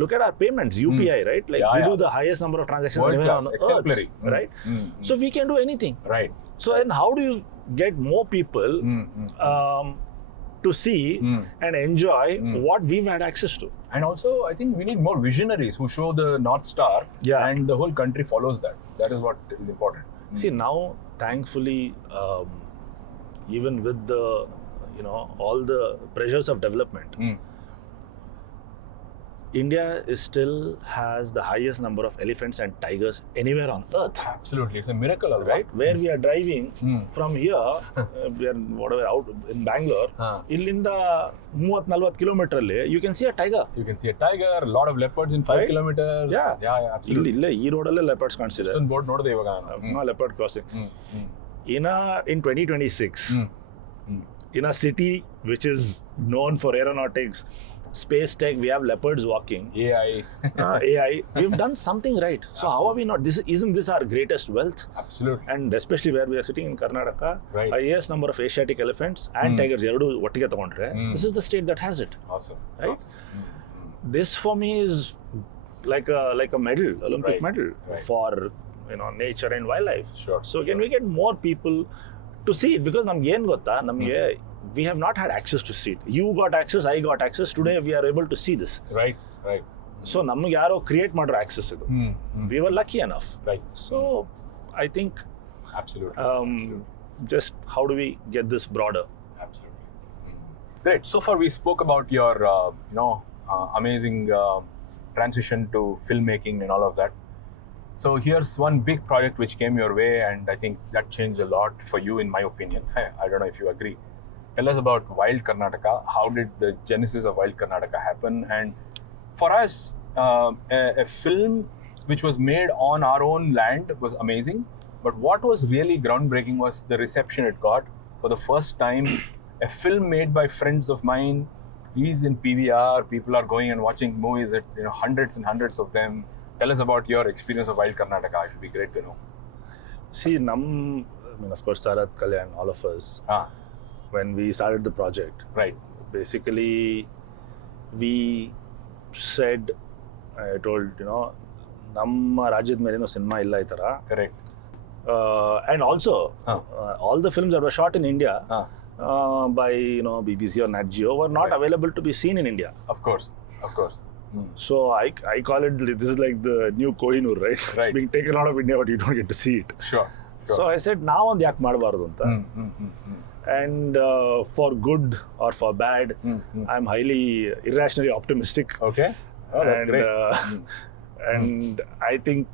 Look at our payments, UPI, right? Like we do the highest number of transactions anywhere on exemplary. Earth, right? So we can do anything. Right. So and how do you get more people to see and enjoy what we've had access to? And also, I think we need more visionaries who show the North Star, and the whole country follows that. That is what is important. See, now, thankfully, even with the, all the pressures of development, India still has the highest number of elephants and tigers anywhere on earth. Absolutely, it's a miracle, right? Where we are driving from here, we are whatever out in Bangalore, illinda 30-40 kilometer alli you can see a tiger. You can see a tiger, a lot of leopards in 5 kilometers. Yeah, absolutely. Illa ee road alle leopards ಕಾಣಿಸಿದೆ. ಇಷ್ಟೊಂದು board ನೋಡಿದೆ ಇವಾಗ ನಾನು. leopard crossing. In 2026, in a city which is known for aeronautics, space tech, we have leopards walking. AI. We've done something right. So how are we not? Isn't this our greatest wealth? Absolutely. And especially where we are sitting in Karnataka, right. highest number of Asiatic elephants and tigers. Eradu ottige tagondre. This is the state that has it. Awesome. Right. Awesome. This for me is like a medal, Olympic medal for nature and wildlife. Sure. So can we get more people to see it? Because namge ಏನು ಗೊತ್ತಾ, ನಮಗೆ we have not had access to see it. You got access, I got access. Today we are able to see this. Right. So ನಮಗೆ ಯಾರೋ create ಮಾಡಿರೋ access ಇದು. We were lucky enough. Right. So I think absolutely. Just how do we get this broader? Absolutely. Great. So far we spoke about your amazing transition to filmmaking and all of that. So here's one big project which came your way, and I think that changed a lot for you, in my opinion. I don't know if you agree. Tell us about Wild Karnataka. How did the genesis of Wild Karnataka happen? And for us, a film which was made on our own land was amazing. But what was really groundbreaking was the reception it got. For the first time, a film made by friends of mine is in PVR. People are going and watching movies at hundreds and hundreds of them. Tell us about your experience of Wild Karnataka. It would be great to know. See, of course, Sarath, Kalyan, all of us, when we started the project, right? Basically, we said, I told, ನಮ್ಮ ರಾಜ್ಯದ ಮೇಲೇನೋ cinema ಇಲ್ಲ ಈ ಥರ. Correct. And also, all the films that were shot in India by BBC or Nat Geo were not available to be seen in India. Of course. So I call it, this is like the new Kohinoor, right? It's being taken out of India, but you don't get to see it. Sure. So I said, now on yak ಮಾಡಬಾರದು ಅಂತ. And for good or for bad, I'm highly irrationally optimistic. Okay. Oh, that's And great. and I think,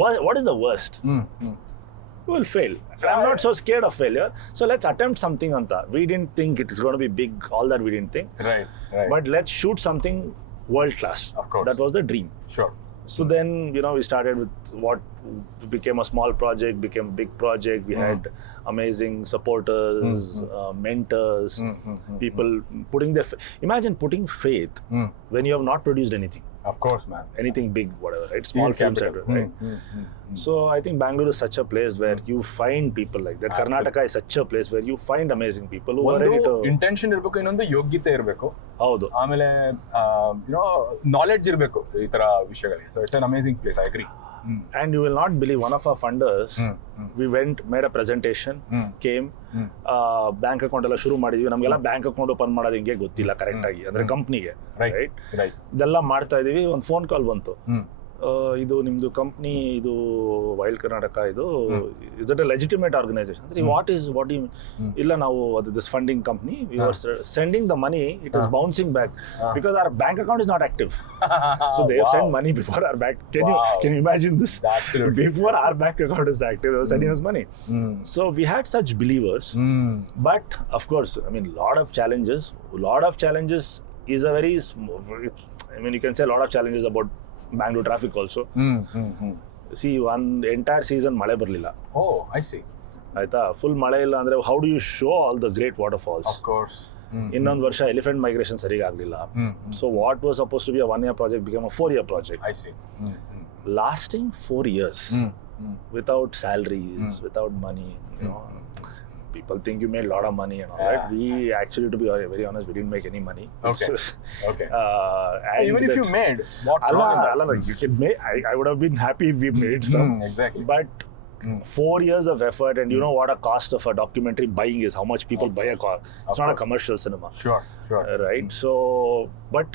what is the worst? We'll fail. I'm not so scared of failure. So let's attempt something anta. We didn't think it is going to be big, all that we didn't think. Right. But let's shoot something world class. Of course. That was the dream. Sure. So then, we started with what became a small project, became a big project. We had amazing supporters, mentors, people putting their... Imagine putting faith when you have not produced anything. Of course, man. Anything big, whatever, right? Small films, right? So I think Bangalore is such a place where you find people like that. Karnataka is such a place where you find amazing people who are ready to... intention ಇರಬೇಕು, ಇನ್ನೊಂದು ಯೋಗ್ಯತೆ ಇರಬೇಕು, ಹೌದು. ಆಮೇಲೆ knowledge ಇರಬೇಕು ಈ ತರ ವಿಷಯಗಳಿಗೆ. So it's an amazing place, I agree. And you will not believe, one of our funders, we went, made a presentation, came, bank account ಎಲ್ಲ ಶುರು ಮಾಡಿದ್ವಿ. ನಮಗೆಲ್ಲ ಬ್ಯಾಂಕ್ ಅಕೌಂಟ್ ಓಪನ್ ಮಾಡೋದು ಹಿಂಗೆ ಗೊತ್ತಿಲ್ಲ ಕರೆಕ್ಟ್ ಆಗಿ, ಅಂದ್ರೆ ಕಂಪ್ನಿಗೆ, ರೈಟ್? ಇದೆಲ್ಲ ಮಾಡ್ತಾ ಇದೀವಿ. ಒಂದು ಫೋನ್ ಕಾಲ್ ಬಂತು, ಇದು ನಿಮ್ದು ಕಂಪ್ನಿ, ಇದು ವೈಲ್ಡ್ ಕರ್ನಾಟಕ, ಇದು is that a legitimate organisation ಅಂದ್ರೆ ವಾಟ್ ಯು ಇಲ್ಲ, ನಾವು ಅದು this funding company, we are sending the money, it is bouncing back because our bank account is not active. So they have send money before our bank. Can you imagine this? Before our bank account is active, they were sending us money. So we had such believers, but of course, I mean, lot of challenges is a very, I mean, you can say a lot of challenges about Bangalore traffic also. See, one entire season ಮಳೆ ಬರಲಿಲ್ಲ. Oh, I see. ಆಯ್ತಾ, full ಮಳೆ ಇಲ್ಲ ಅಂದ್ರೆ how do you show all the great waterfalls? Of course. ಇನ್ನೊಂದು ವರ್ಷ elephant migration ಸರಿಯಾಗಿ ಆಗಲಿಲ್ಲ. So what was supposed to be a 1-year project became a 4-year project. I see. Lasting 4 years without salaries, without money, people think you made a lot of money and all that. We actually, to be very honest, we didn't make any money. Okay. Okay. Even if you made, what's wrong in that? You can make. I would have been happy if we made some. Exactly. But 4 years of effort, and you know what a cost of a documentary buying is. How much people buy a car. It's not a commercial cinema. Sure. Right. So, but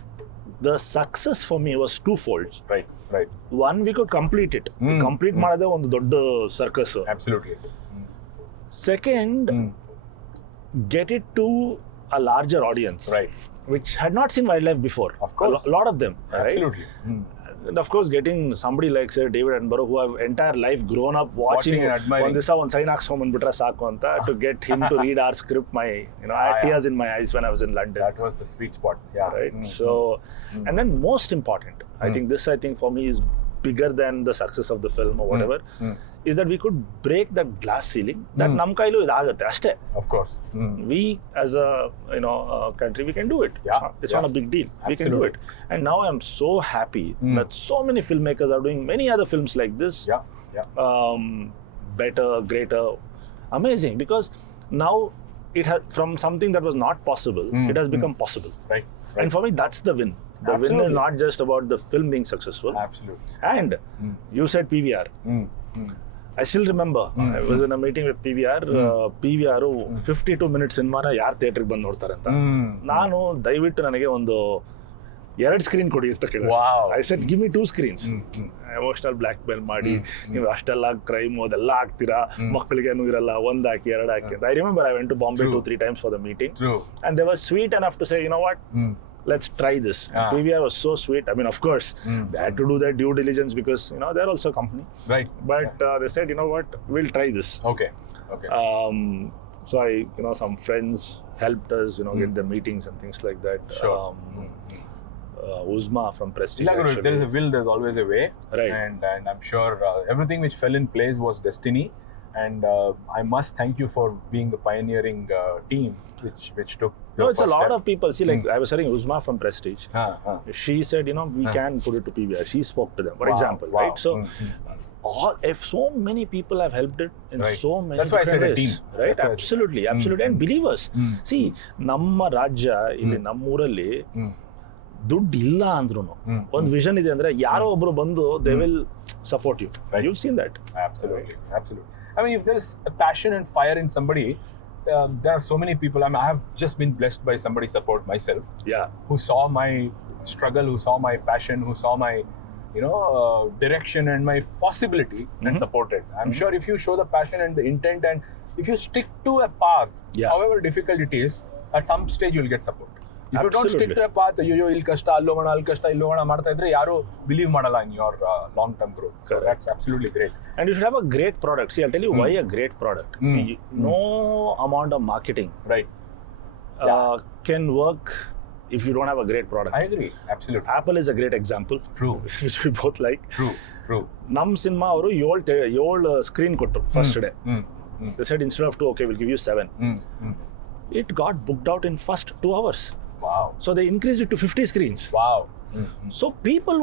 the success for me was twofold. Right. One, we could complete it. Complete ಮಾಡದೆ ಒಂದು ದೊಡ್ಡ circus. Absolutely. Second, get it to a larger audience, Right, which had not seen wildlife before. Of course. A lot of them. Absolutely. Right? And of course, getting somebody like, say, David Attenborough, who have entire life grown up watching and admiring. On this one sign ಹಾಕ್ಸ್ಕೊಂಡ್ ಬಿಟ್ರೆ ಸಾಕು ಅಂತ, to get him to read our script, I had tears in my eyes when I was in London. That was the sweet spot. Yeah. Right. So, and then most important, I think for me is bigger than the success of the film or whatever. Is that we could break that glass ceiling. That ನಮ್ಮ ಕೈಲೂ ಇದಾಗುತ್ತೆ ಅಷ್ಟೇ. Of course. We as a country, we can do it. Yeah. It's not a big deal. Absolutely. We can do it. And now I'm so happy that so many filmmakers are doing many other films like this. Yeah. Better, greater, amazing. Because now it has, from something that was not possible, it has become possible. Right. And for me, that's the win. The win is not just about the film being successful. Absolutely. And you said PVR. I still remember, I was in a meeting with PVR. PVR 52 minutes ಸಿನಿಮಾನ ಯಾರು ಥಿಯೇಟರ್ಗೆ ಬಂದು ನೋಡ್ತಾರೆ ಅಂತ. ನಾನು ದಯವಿಟ್ಟು ನನಗೆ ಒಂದು 2 screen ಕೊಡಿ ಅಂತ ಕೇಳಿದೆ. I said give me 2 screens. Emotional blackmail ಮಾಡಿ, ನೀವು ಅಷ್ಟೆಲ್ಲ ಕ್ರೈಮ್ ಅದೆಲ್ಲ ಹಾಕ್ತೀರಾ, ಮಕ್ಕಳಿಗೇನು ಇರಲ್ಲ, 1 ಹಾಕಿ 2 ಹಾಕಿ ಅಂತ. I remember I went to Bombay 2-3 times for the meeting. And they were sweet enough to say, you know what, let's try this. PVR was so sweet. I mean, of course, they had to do their due diligence because they're also a company. Right. But they said, you know what, we'll try this. Okay. So I, some friends helped us, get the meetings and things like that. Sure. Uzma from Prestige. There is a will, there's always a way. Right. And I'm sure everything which fell in place was destiny. And I must thank you for being the pioneering team which took. No, it's a lot of people. See, like I was telling Uzma from Prestige. She said, we can put it to PVR. She spoke to them, for example, right? So, if so many people have helped it in so many That's why I said ways, a team. right? Absolutely. And believers. See, ನಮ್ಮ ರಾಜ್ಯ ಇಲ್ಲಿ ನಮ್ಮೂರಲ್ಲಿ ದುಡ್ಡು ಇಲ್ಲ ಅಂದ್ರೂ ಒಂದು vision ಇದೆ ಅಂದ್ರೆ ಯಾರೋ ಒಬ್ರು ಬಂದು they will support you. You've seen that. Absolutely. I mean, if there's a passion and fire in somebody, there are so many people. I have just been blessed by somebody's support myself, Yeah. who saw my struggle, who saw my passion, who saw my direction and my possibility and supported. I'm sure if you show the passion and the intent, and if you stick to a path, however difficult it is, at some stage you'll get support. If you don't stick to a path, ಇಲ್ಲಿ ಕಷ್ಟ ಅಲ್ಲಿ ಕಷ್ಟ ಇಲ್ಲಿ ಹೋಗೋಣ ಮಾಡ್ತಾ ಇದ್ರೆ ಯಾರು believe ಮಾಡಲ್ಲ in your long term growth. So that's absolutely great. And you should have a great product. See, I'll tell you why a great product. See, no amount of marketing can work if you don't have a great product. I agree, absolutely. Apple is a great example. True. Which we both like. True. Nam cinema ಅವರು 7 screen ಕೊಟ್ಟರು first day. They said instead of 2, okay, we'll give you 7. It got booked out in first 2 hours. Wow. So they increased it to 50 screens. Wow. So people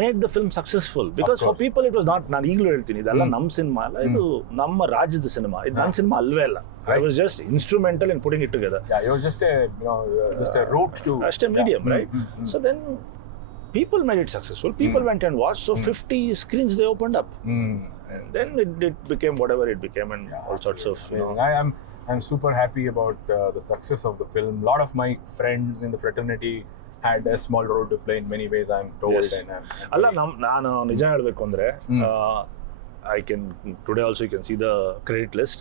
made the film successful because for people it was not. ನಾನು ಈಗಲೂ ಹೇಳ್ತೀನಿ ಇದೆಲ್ಲ ನಮ್ಮ cinema ಅಲ್ಲ, ಇದು ನಮ್ಮ ರಾಜ್ಯದ cinema, ಇದು ನನ್ನ ಸಿನಿಮಾ ಅಲ್ವೇ ಅಲ್ಲ. I was just instrumental in putting it together. Yeah, it was just a route to just a medium, right? So then people made it successful. People went and watched. So 50 screens they opened up, and then it became whatever it became, and all sorts of. I'm super happy about the success of the film. A lot of my friends in the fraternity had a small role to play in many ways. I'm told. Yes. ಅಲ್ಲ ನಾನು ನಿಜ ಹೇಳಬೇಕು ಅಂದ್ರೆ I can today also you can see the credit list.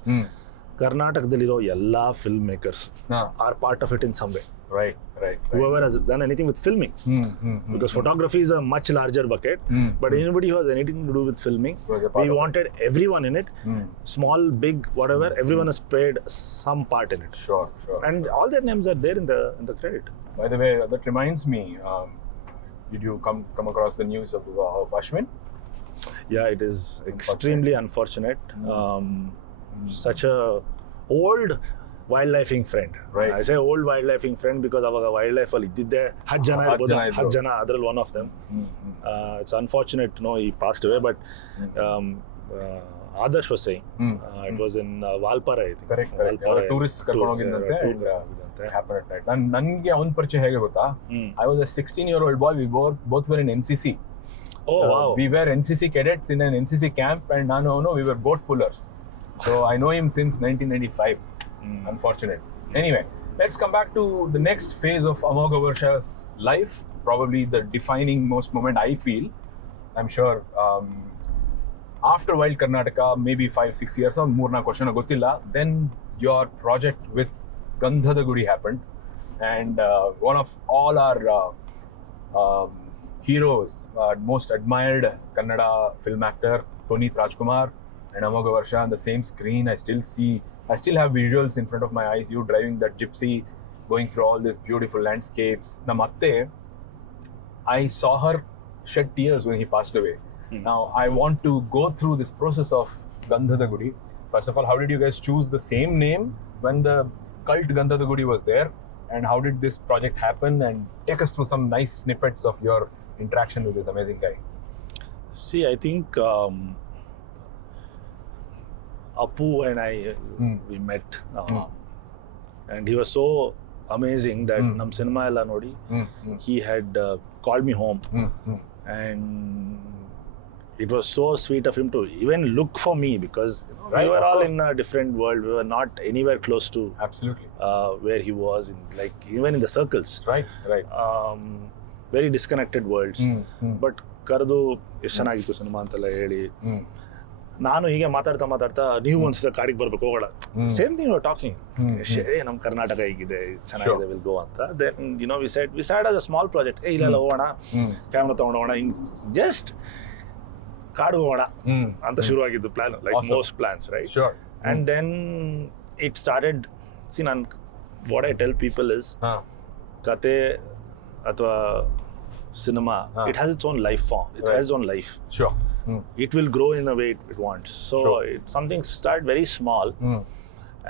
ಕರ್ನಾಟಕದಲ್ಲಿರೋ ಎಲ್ಲಾ film makers are part of it in some way. Right. Whoever has done anything with filming, because photography is a much larger bucket, but anybody who has anything to do with filming, we wanted everyone in it, small, big, whatever, everyone has played some part in it. Sure. And all their names are there in the credit. By the way, that reminds me, did you come across the news of Ashwin? Yeah, it is extremely unfortunate. Such a old wildlifing friend. Right. I say old wildlifing friend because ಅವಾಗ wild life ಅಲ್ಲಿ ಇದ್ದಿದ್ದೆ 10 ಜನ ಇರ್ಬೋದು, 10 ಜನ ಅದರಲ್ಲಿ one of them. It's unfortunate, he passed away, but Adarsh was saying it was in Valpara, I think. Correct. Tourists ಕರ್ಕೊಂಡು ಹೋಗಿದ್ದಂತೆ and happened at night. ನನಗೆ ಅವನ ಪರಿಚಯ ಹೇಗೆ ಗೊತ್ತಾ? I was a 16-year-old boy. We both were in NCC. Oh wow. We were NCC cadets in an NCC camp, and we were boat pullers. So I know him since 1995. Unfortunate. Anyway, let's come back to the next phase of Amoghavarsha's life. Probably the defining most moment, I feel. I'm sure after Wild Karnataka, maybe 5-6 years or more na question gottilla, then your project with Gandhada Gudi happened, and one of all our heroes, most admired Kannada film actor Puneeth Rajkumar and Amoghavarsha on the same screen. I still have visuals in front of my eyes. You driving that gypsy, going through all these beautiful landscapes. Namatte, I saw her shed tears when he passed away. Now, I want to go through this process of Gandhada Gudi. First of all, how did you guys choose the same name when the cult Gandhada Gudi was there? And how did this project happen? And take us through some nice snippets of your interaction with this amazing guy. See, I think Apu and I, we met, and he was so amazing that nam cinema ella nodi, he had called me home, and it was so sweet of him to even look for me, because we were all in a different world. We were not anywhere close to absolutely where he was, even in the circles. Right. Very disconnected worlds. But ಕರೆದು ಎಷ್ಟು ಚೆನ್ನಾಗಿತ್ತು cinema ಅಂತೆಲ್ಲ ಹೇಳಿ, ನಾನು ಹೀಗೆ ಮಾತಾಡ್ತಾ ನೀವು ಒಂದ್ಸಲ ಕಾಡಿಗೆ ಬರ್ಬೇಕು ಹೋಗೋಣ, ಸೇಮ್ ಥಿಂಗ್ ಟಾಕಿಂಗ್, ನಮ್ಮ ಕರ್ನಾಟಕ ಹೀಗಿದೆ, ಚೆನ್ನಾಗಿದೆ, ವಿಲ್ ಗೋ ಅಂತ. Then we start as a small project. ಇಲ್ಲ ಹೋಗೋಣ, ಕ್ಯಾಮ್ರಾ ತಗೊಂಡು ಹೋಗೋಣ, ಹಿಂಗ್ ಜಸ್ಟ್ ಕಾಡು ಹೋಗೋಣ ಅಂತ ಶುರುವಾಗಿದ್ದು plan, like most plans, right? And then it started. See, ನಾನು what I tell people is, ಕತೆ ಅಥವಾ cinema, it has its own life form, it has its own life. Sure. It will grow in the way it wants. So something start very small,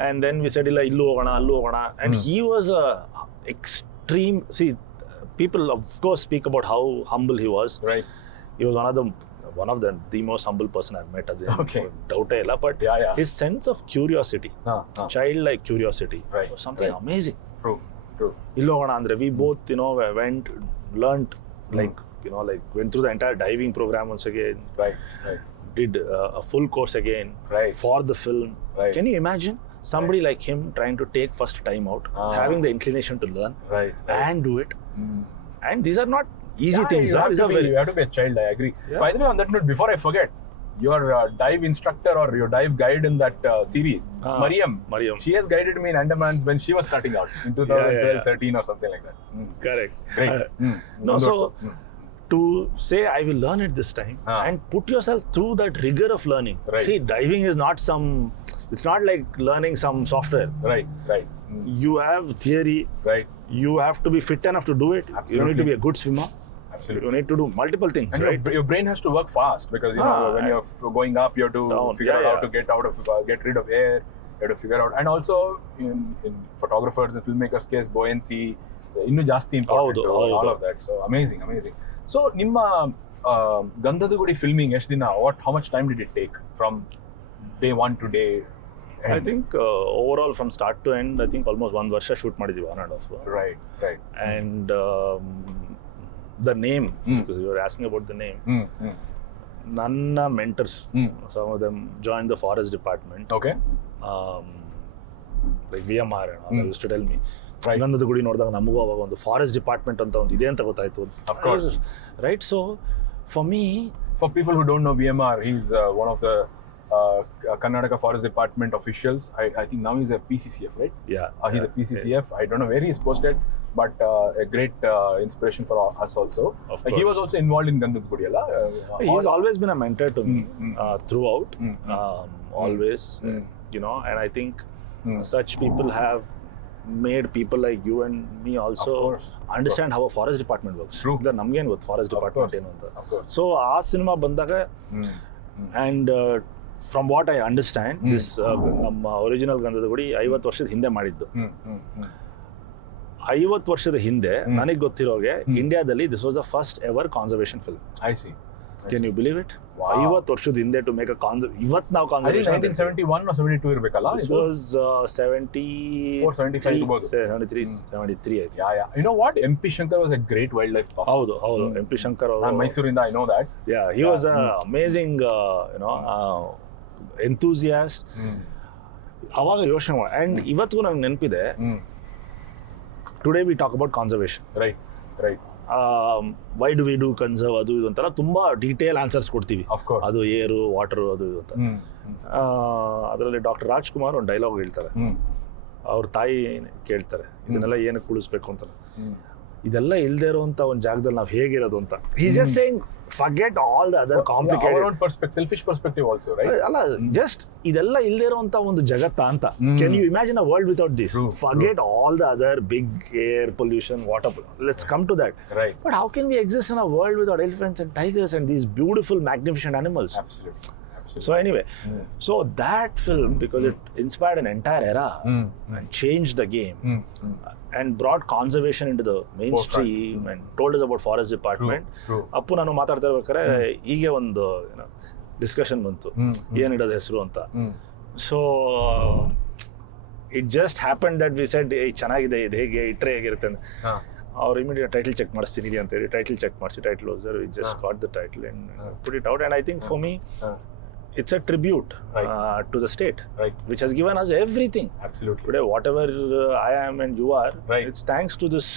and then we said illu hogana, and he was a extreme. See, people of course speak about how humble he was. Right. He was one of the most humble person I've met. Okay. Doubt illa, but his sense of curiosity, childlike curiosity, was something amazing. True. Illu hogana andre, we both went, learned, went through the entire diving program once again. Right. Did a full course again for the film. Right. Can you imagine Somebody like him trying to take first time out, having the inclination to learn and do it. And these are not easy things. You have to be a child, I agree. Yeah. By the way, on that note, before I forget, your dive instructor or your dive guide in that series, Mariam, she has guided me in Andamans when she was starting out in 2012, 13 or something like that. Correct. Great. To say I will learn it this time and put yourself through that rigor of learning. See, diving is not it's not like learning some software. Right. You have theory. Right. You have to be fit enough to do it. Absolutely. You need to be a good swimmer. Absolutely. You need to do multiple things. And your brain has to work fast because when you're going up, you have to figure out how to get rid of air. You have to figure out, and also in photographers and filmmakers case, buoyancy, innu jaasti important. All of that. So amazing. So, nimma Gandhada Gudi filming how much time did it take from day one to day end? I think overall from start to end, I think almost 1 varsha shoot ಮಾಡಿದೀವಿ 1.5. Right. And the name, because you were asking about the name. Nanna mentors, some of them joined the forest department. Okay. Like VMR and all, used to tell me. ಗಂಧದ ಗುಡಿ ನೋಡಿದಾಗ ನಮಗೂ ಅವಾಗ ಒಂದು forest department ಅಂತ ಒಂದು ಇದೆ ಅಂತ ಗೊತ್ತಾಯ್ತು. Of course. Right? So, for me... For people who don't know VMR, he's one of the Karnataka Forest Department officials. I think now he's a PCCF, right? Yeah. He's a PCCF. I don't know where he's posted, but a great inspiration for us also. He was also involved in Gandhada Gudi. He's always been a mentor to me throughout. Always. And I think such people have made people like you and me also understand how a forest department works. ನಮ್ಗೇನು ಗೊತ್ತು forest department ಏನು ಅಂತ. So ಆ cinema ಬಂದಾಗ and from what I understand, this ನಮ್ಮ original ಗಂಧದ ಗುಡಿ 50 ವರ್ಷದ ಹಿಂದೆ ಮಾಡಿದ್ದು. 50 ವರ್ಷದ ಹಿಂದೆ ನನಗೆ ಗೊತ್ತಿರೋಗೆ ಇಂಡಿಯಾದಲ್ಲಿ this was the first ever conservation film. I see. Can you believe it? 50 ವರ್ಷದ ಹಿಂದೆ ಟು ಮೇಕ್ ಇವತ್ತು ನಾವು ಕಾನ್ಸರ್ವೇಷನ್ 1971 or 72 ಇರಬೇಕಲ್ಲ. This was 74, 75 ಇರಬಹುದು. 73 I think. Yeah. You know what? MP Shankar was a great wildlife pastor. ಹೌದು. MP Shankar ಅವರು. ನಾನು ಮೈಸೂರಿಂದ, I know that. Yeah, he was an amazing enthusiast. ಅವಾಗ ಯೋಚನೆ ಮಾಡಿ, and ಇವತ್ತಿಗೂ ನಂಗೆ ನೆನಪಿದೆ. Today we talk about conservation. Right. Why do we do conserve ಅದು ಇದು ಅಂತೆಲ್ಲ ತುಂಬ ಡೀಟೇಲ್ ಆನ್ಸರ್ಸ್ ಕೊಡ್ತೀವಿ. ಅದು ಏರು ವಾಟರು ಅದು ಇದು ಅಂತ. ಅದರಲ್ಲಿ ಡಾಕ್ಟರ್ ರಾಜ್ಕುಮಾರ್ ಒಂದು ಡೈಲಾಗ್ ಹೇಳ್ತಾರೆ. ಅವ್ರ ತಾಯಿ ಕೇಳ್ತಾರೆ ಇದನ್ನೆಲ್ಲ ಏನಕ್ಕೆ ಉಳಿಸ್ಬೇಕು ಅಂತ. ಇದೆಲ್ಲ ಇಲ್ಲದೆ ಇರುವಂಥ ಒಂದು ಜಾಗದಲ್ಲಿ ನಾವು ಹೇಗಿರೋದು ಅಂತ. He's just saying forget all the other complicated. Our own perspective, selfish perspective also, right? ಅಲ್ಲ, just ಇದೆಲ್ಲ ಇಲ್ಲದೆ ಇರುವಂಥ ಒಂದು ಜಗತ್ತ ಅಂತ. Can you imagine a world without this? Forget all the other big air pollution, water. Let's come to that. Right. But how can we exist in a world without elephants and tigers and these beautiful, magnificent animals? Absolutely. So anyway, so that film, because it inspired an entire era and changed the game and brought conservation into the mainstream and told us about forest department. Appu ನಾನು ಮಾತಾಡ್ತಾ ಇರ್ಬೇಕಾದ್ರೆ ಹೀಗೆ ಒಂದು discussion ಬಂತು, ಏನಿಡೋದು ಹೆಸರು ಅಂತ. So it just happen that we said ಚೆನ್ನಾಗಿದೆ, ಇದು ಹೇಗೆ ಇಟ್ರೆ ಹೇಗಿರುತ್ತೆ ಅಂತ. ಅವ್ರು ಇಮಿಡಿಯೇಟ್ ಟೈಟಲ್ ಚೆಕ್ ಮಾಡಿಸ್ತೀನಿ ಅಂತ ಹೇಳಿ ಟೈಟಲ್ ಚೆಕ್ ಮಾಡಿಸಿ ಟೈಟಲ್ ಹೋದ್ರೆ we just got the title and put it out. And I think for me it's a tribute to the state, which has given us everything. Absolutely. Today, whatever I am and you are, it's thanks to this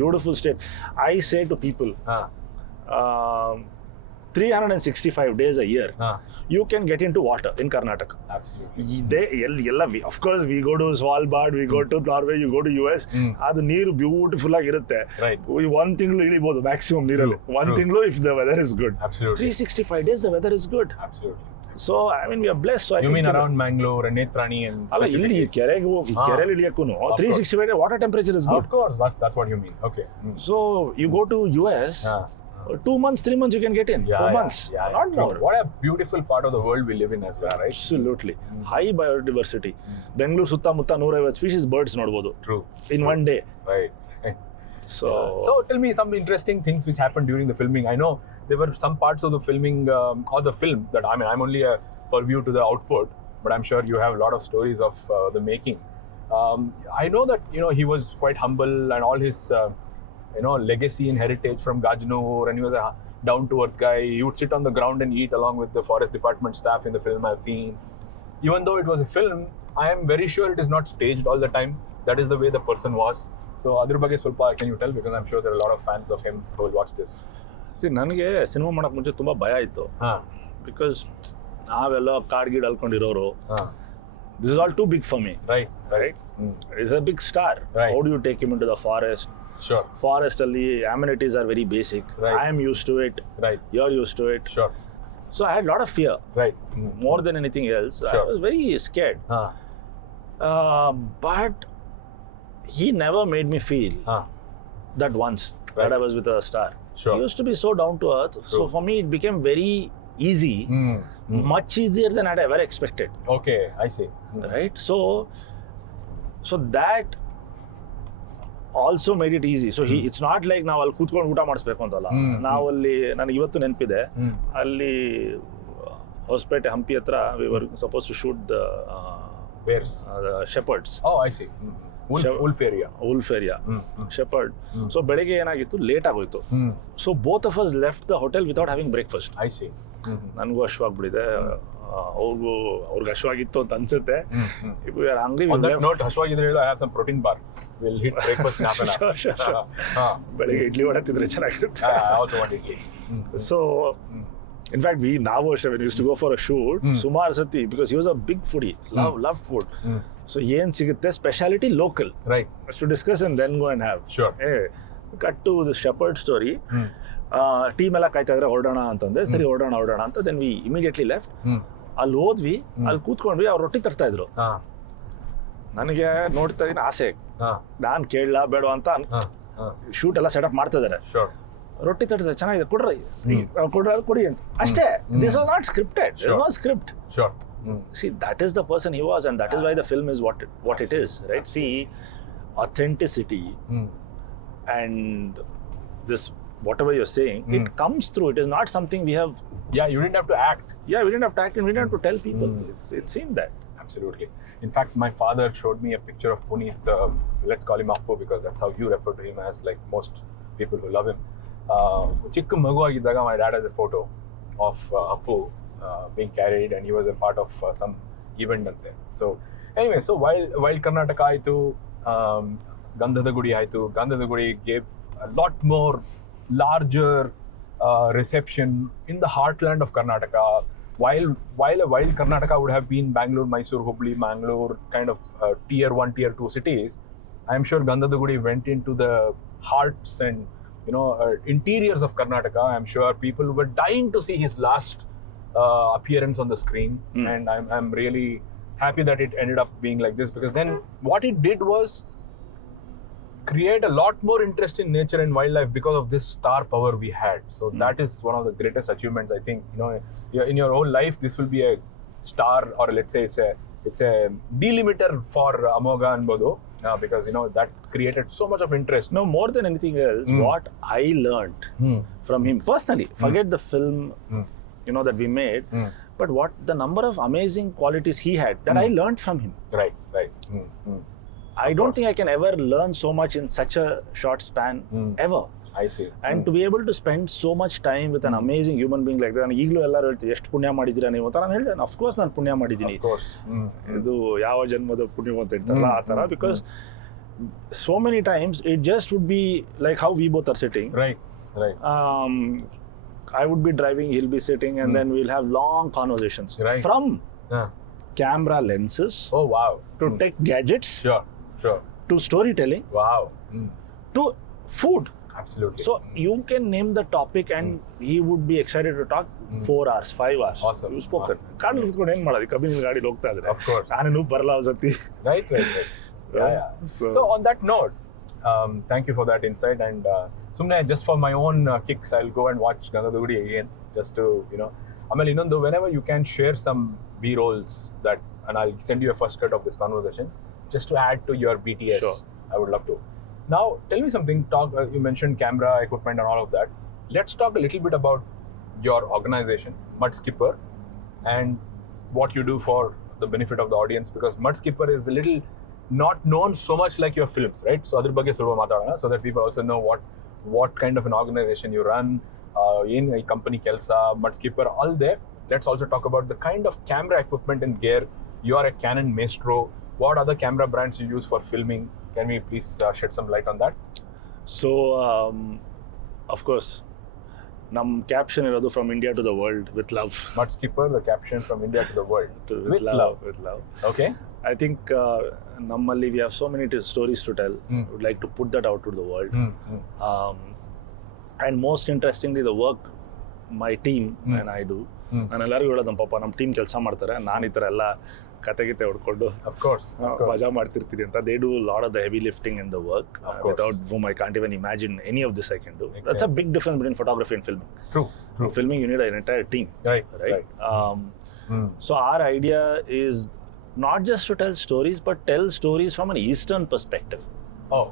beautiful state. I say to people, 365 days a year, you can get into water in Karnataka. Absolutely. Of course, we go to Svalbard, we go to Norway, you go to US. ಅದು ನೀರು beautiful ಆಗಿರುತ್ತೆ. ಒಂದು ತಿಂಗಳು ಇಳಿಬಹುದು maximum ನೀರಲ್ಲಿ. ಒಂದು ತಿಂಗಳು if the weather is good. Absolutely. 365 days the weather is good. Absolutely. So I mean we are blessed. So you mean around Mangalore and Netrani and ಅಲ್ಲ, ಇಲ್ಲಿ ಕೆರೆಗೆ ಹೋಗಿ ಕೆರೆಯಲ್ಲಿ ಇಳಿಯಕ್ಕೂ 365 days water temperature is good. Of course, that's what you mean. Okay. So you go to US, 2 months, 3 months you can get in. 4 months, not more. What a beautiful part of the world we live in as well, right? Absolutely. High biodiversity. Bengaluru ಸುತ್ತಮುತ್ತ 150 species birds ನೋಡಬಹುದು. True. In one day. Right. So tell me some interesting things which happened during the filming. I know there were some parts of the filming or the film that I'm only a purview to the output, but I'm sure you have a lot of stories of the making. I know that he was quite humble and all his legacy and heritage from Gajnoor, and he was a down-to-earth guy. He would sit on the ground and eat along with the forest department staff in the film I've seen. Even though it was a film, I am very sure it is not staged all the time. That is the way the person was. So ಅದ್ರ ಬಗ್ಗೆ ಸ್ವಲ್ಪ can you tell, because I'm sure there are a lot of fans of him who will watch this. See, ನನಗೆ cinema ಮಾಡೋಕ್ಕೆ ಮುಂಚೆ ತುಂಬ ಭಯ ಇತ್ತು. Because ನಾವೆಲ್ಲ ಕಾಡ್ ಗೀಡ್ ಅಲ್ಕೊಂಡಿರೋರು. This is all too big for me. Right. He's a big star. Right. How do you take him into the forest? Sure. Forest ಅಲ್ಲಿ amenities are very basic. Right. I am used to it. Right. You're used to it. Sure. So I had a lot of fear. Right. More than anything else. Sure. I was very scared. But he never made me feel that once that I was with a star. Sure. He used to be so down to earth. True. So for me it became very easy. Much easier than I'd ever expected. Okay, I see. Right? So that also made it easy. So it's not like ನಾವು ಅಲ್ಲಿ ಕೂತ್ಕೊಂಡು ಊಟ ಮಾಡಿಸ್ಬೇಕು ಅಂತಲ್ಲ. ನಾವು ಅಲ್ಲಿ ನನಗೆ ಇವತ್ತು ನೆನಪಿದೆ, ಅಲ್ಲಿ ಹೊಸಪೇಟೆ ಹಂಪಿ ಹತ್ರ we were supposed to shoot the shepherds. Oh, I see. Wolf area. Shepherd. So ಬೆಳಿಗ್ಗೆ ಏನಾಗಿತ್ತು, ಲೇಟ್ ಆಗೋಯ್ತು. So both of us left the hotel without having breakfast. I see. ನನಗೂ ಹಶ್ವಾಗ್ಬಿಟ್ಟಿದೆ, ಅವ್ರಿಗೆ ಹಶ್ವಾಗಿತ್ತು ಅಂತ ಅನ್ಸುತ್ತೆ. ಹಂಗ್ರಿ on that note, ಹಶ್ವಾಗಿದ್ರೆ I have some protein bar. We'll hit breakfast in half an hour. Sure. ಬೆಳಿಗ್ಗೆ ಇಡ್ಲಿ ವಡೆ ತಿಂದ್ರೆ ಚೆನ್ನಾಗಿರುತ್ತೆ. I also want idli. So in fact ನಾವು ಅಷ್ಟೇ when we used to go for a shoot, ಸುಮಾರು ಸತಿ, because he was a big foodie, loved food. So ಏನ್ ಸಿಗುತ್ತೆ speciality local, Right. to discuss and then go and have. Sure. Cut to the shepherd story. Team ಎಲ್ಲ ಕಾಯ್ತಾ ಇದ್ರೆ ಹೊರಡೋಣ ಅಂತಂದೆ. ಸರಿ ಹೊರಡೋಣ ಅಂತ ದೆನ್ ವಿ ಇಮಿಡಿಯೇಟ್ಲಿ ಲೆಫ್ಟ್. ಅಲ್ಲಿ ಹೋದ್ವಿ, ಅಲ್ಲಿ ಕೂತ್ಕೊಂಡ್ವಿ, ಅವ್ರು ರೊಟ್ಟಿ ತರ್ತಾ ಇದ್ರು. ನನಗೆ ನೋಡ್ತಾ ಇದೀನಿ, ಆಸೆ, ನಾನು ಕೇಳಲ್ಲ ಬೇಡ ಅಂತ. ಶೂಟ್ ಎಲ್ಲ ಸೆಟಪ್ ಮಾಡ್ತಾ ಇದಾರೆ, ರೊಟ್ಟಿ ತರ್ತಾರೆ, ಚೆನ್ನಾಗಿದೆ, ಕೊಡಿ ಅಂತ ಅಷ್ಟೇ. This was not scripted, it was script. See, that is the person he was, and that is why the film is what it is, right? See, authenticity and this, whatever you're saying, it comes through. It is not something we have. Yeah, you didn't have to act. Yeah, we didn't have to act, and we didn't have to tell people. It seemed that. Absolutely. In fact, my father showed me a picture of Puneet. Let's call him Appu, because that's how you refer to him, as like most people who love him. Chikku magu agiddaga, my dad has a photo of Appu being carried, and he was a part of some event ante. So anyway, so while Karnataka aitu, Gandhada Gudi aitu, Gandhada Gudi gave a lot more larger reception in the heartland of Karnataka. While Karnataka would have been Bangalore, Mysore, Hubli, Mangalore, kind of tier 1, tier 2 cities, I am sure Gandhada Gudi went into the hearts and interiors of Karnataka. I am sure people were dying to see his last appearance on the screen, and I'm really happy that it ended up being like this, because then what it did was create a lot more interest in nature and wildlife because of this star power we had. So that is one of the greatest achievements, I think. In your whole life, this will be a star, or let's say it's a delimiter for Amogha and Bodo, because that created so much of interest. No, more than anything else, what I learned from him personally, forget the film that we made, but what the number of amazing qualities he had that I learned from him. Right. I don't think I can ever learn so much in such a short span, ever. I see. And to be able to spend so much time with an amazing human being like that. ನಾನು ಈಗಲೂ ಎಲ್ಲರೂ ಹೇಳ್ತೀವಿ, ಎಷ್ಟು ಪುಣ್ಯ ಮಾಡಿದ್ದೀರಾ ನೀವು ಅಂತ. ನಾನು ಹೇಳಿದೆ, ಅಫ್ ಕೋರ್ಸ್ ನಾನು ಪುಣ್ಯ ಮಾಡಿದ್ದೀನಿ. ಇದು ಯಾವ ಜನ್ಮದ ಪುಣ್ಯ ಅಂತ ಹೇಳ್ತಾರಲ್ಲ ಆ ಥರ. Because so many times it just would be like how we both are sitting. Right. I would be driving, he'll be sitting, and then we'll have long conversations. Right. From camera lenses, oh wow, to tech gadgets, sure, to storytelling, wow, to food. Absolutely. So you can name the topic and he would be excited to talk 4 hours, 5 hours. Awesome. You spoken. ಕಾಡಲ್ಲಿ ಕೂತ್ಕೊಂಡು ಏನು ಮಾಡೋದು, ಕಬ್ಬಿನ ಗಾಡಿಲಿ ಹೋಗ್ತಾ ಇದ್ರೆ. Of course. ನಾನು ಬರಲ್ಲ ಅವಸತಿ. Right. Yeah. So on that note, thank you for that insight, and sumne just for my own kicks, I'll go and watch Gandhada Gudi again, just to ಆಮೇಲೆ ಇನ್ನೊಂದು, whenever you can share some B-rolls that, and I'll send you a first cut of this conversation just to add to your BTS. Sure. I would love to. Now tell me something. You mentioned camera equipment and all of that. Let's talk a little bit about your organization, Mudskipper, and what you do for the benefit of the audience, because Mudskipper is a little not known so much like your films, right? So adr ಬಗ್ಗೆ ಸ್ವಲ್ಪ ಮಾತಾಡೋಣ, so that people also know what kind of an organization you run, in company kelsa, Mudskipper, all there. Let's also talk about the kind of camera equipment and gear You are a Canon maestro. What other camera brands you use for filming? Can we please shed some light on that? So, of course, ನಮ್ಮ caption ಇರೋದು from India to the world with love. Mudskipper, the caption from India to the world. With love. Okay. I think nammali we have so many stories to tell. Would like to put that out to the world. And most interestingly, the work my team and I do. ನಾನು ಎಲ್ಲರಿಗೂ ಹೇಳೋದು ನಮ್ಮ ಪಾಪ ನಮ್ಮ team ಕೆಲಸ ಮಾಡ್ತಾರೆ, ನಾನು ಈ ಥರ ಎಲ್ಲ ಕತೆ ಹೊಡ್ಕೊಂಡು ಮಜಾ ಮಾಡ್ತಿರ್ತೀನಿ ಅಂತ. They do a lot of the heavy lifting and the work, without whom I can't even imagine any of this I can do. That's a big difference between photography and filming. True. Filming, you need an entire team. Right. So our idea is not just to tell stories, but tell stories from an Eastern perspective.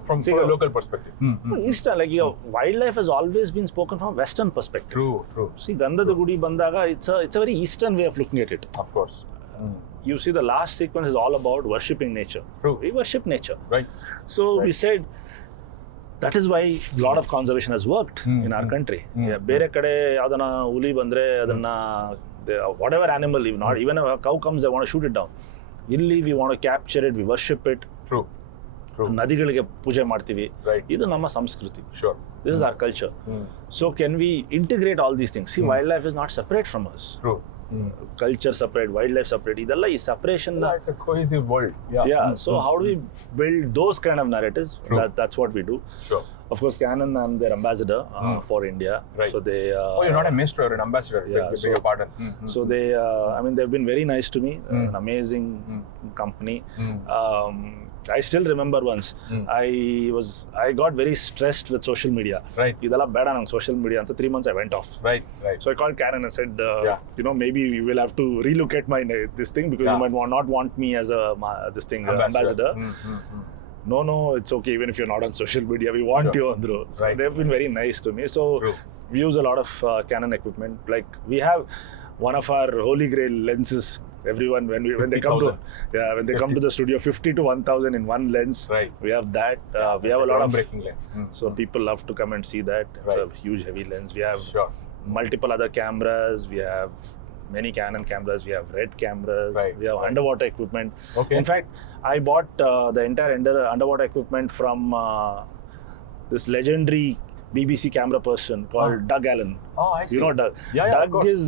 From a local perspective. Eastern, like wildlife has always been spoken from a Western perspective. True. See, Gandhada Gudi bandaga, it's a very Eastern way of looking at it. Of course. You see, the last sequence is all about worshipping nature. True. We worship nature. Right. So we said that is why a lot of conservation has worked in our country. Bere kade yadana uli bandre adanna whatever animal, even a cow comes, they want to shoot it down. Illi we want to capture it, we worship it. True. ನದಿಗಳಿಗೆ ಪೂಜೆ ಮಾಡ್ತೀವಿ. ಇದು ನಮ್ಮ ಸಂಸ್ಕೃತಿ. Sure. This is our culture. So can we integrate all these things? See, wildlife is not separate from us. True. Culture separate, wildlife separate. ಇದೆಲ್ಲ ಈ separation. It's a cohesive world. So how do we build those kind of narratives? That's what we do. Sure. Of course, Canon, I'm their ambassador for India. Right. So they. You're not a maestro, you're an ambassador. Beg your pardon. So they, they've been very nice to me. An amazing company. I still remember once I got very stressed with social media. Right. Idella beda nang social media anta 3 months I went off. Right. So I called Canon and said, maybe you will have to relook at this thing because you might not want me as a ambassador. No, it's okay even if you're not on social media. We want you on the road. So they've been very nice to me. So we use a lot of Canon equipment. Like we have one of our holy grail lenses. Everyone when they come to the studio, 50 to 1000 in one lens. Right. We have that. We have a lot of breaking lens. So people love to come and see that. It's a huge heavy lens. We have multiple other cameras. We have many Canon cameras. We have red cameras. We have underwater equipment. Okay. In fact, I bought the entire underwater equipment from this legendary BBC camera person called Doug Allen. I see. You know Doug? Yeah, Doug is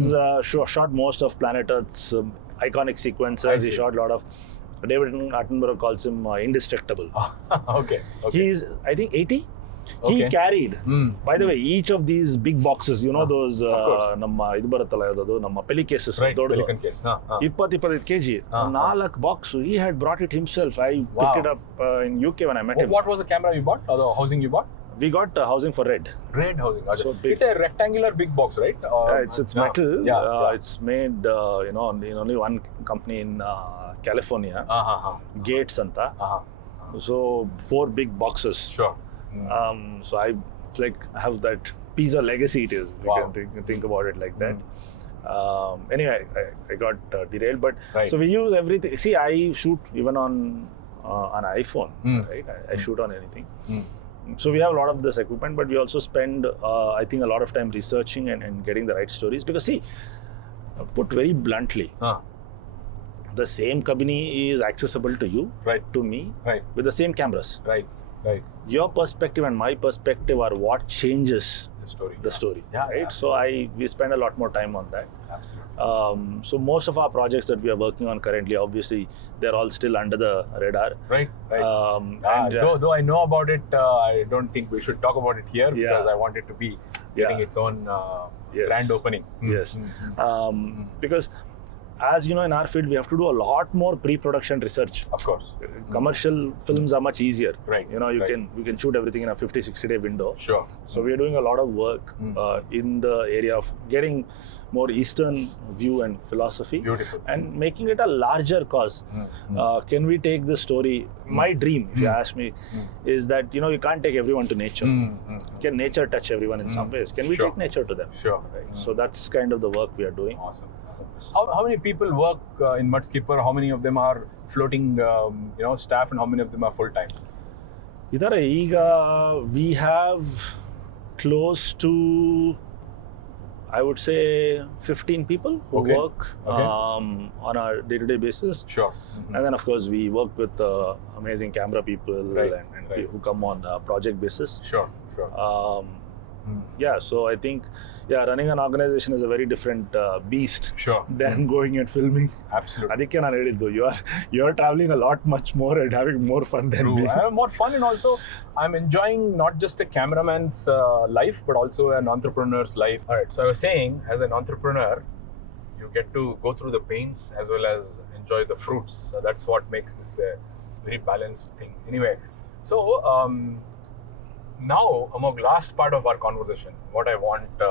shot most of Planet Earth's iconic sequences. He shot a lot of. David Attenborough calls him indestructible. Okay. He's, I think, 80. He carried. By the way, each of these big boxes, those ನಮ್ಮ ಇದು ಬರುತ್ತಲ್ಲ ಯಾವುದು ನಮ್ಮ ಪೆಲಿ cases ದೊಡ್ಡದು 20-25 kg 4 box. He had brought it himself. I picked it up in UK when I met him. What was the camera you bought or the housing you bought? We got housing for red housing. So it's a rectangular big box, right? It's metal. It's made in only one company in California. Gates anta. So 4 big boxes. Sure. So I have that piece of legacy. It is. You can think about it like that. Anyway, I got derailed, but so we use everything. See, I shoot even on an iPhone, right? I shoot on anything. So we have a lot of this equipment, but we also spend, I think, a lot of time researching and getting the right stories. Because see, put very bluntly, the same Kabini is accessible to you, to me, with the same cameras. Right. Your perspective and my perspective are what changes the story. Right. So we spend a lot more time on that. Absolutely. So most of our projects that we are working on currently, obviously, they're all still under the radar. Right. Though I know about it, I don't think we should talk about it here because I want it to be getting its own grand opening. Yes. Because as you know, in our field, we have to do a lot more pre-production research. Of course. Commercial films are much easier. Right. You can shoot everything in a 50-60 day window. Sure. So we are doing a lot of work in the area of getting more Eastern view and philosophy. Beautiful. And making it a larger cause. Can we take this story? My dream, if you ask me, is that you can't take everyone to nature. Can nature touch everyone in some ways? Can we take nature to them? Sure. Right? So that's kind of the work we are doing. Awesome. How many people work in Mudskipper? How many of them are floating, staff, and how many of them are full time? Idara we have close to, I would say 15 people who Okay. work on a day-to-day basis. Sure. And then, of course, we work with amazing camera people Right, and right. who come on a project basis. Sure. Yeah, so I think, running an organization is a very different beast Sure. than going and filming. Absolutely. Adike ನಾನು ಹೇಳಿದ್ದು, you are traveling a lot much more and having more fun than True. me. I have more fun, and also I'm enjoying not just a cameraman's life, but also an entrepreneur's life. All right. So I was saying, as an entrepreneur, you get to go through the pains as well as enjoy the fruits. So that's what makes this a very balanced thing. Anyway, so now, Amog, last part of our conversation, what I want to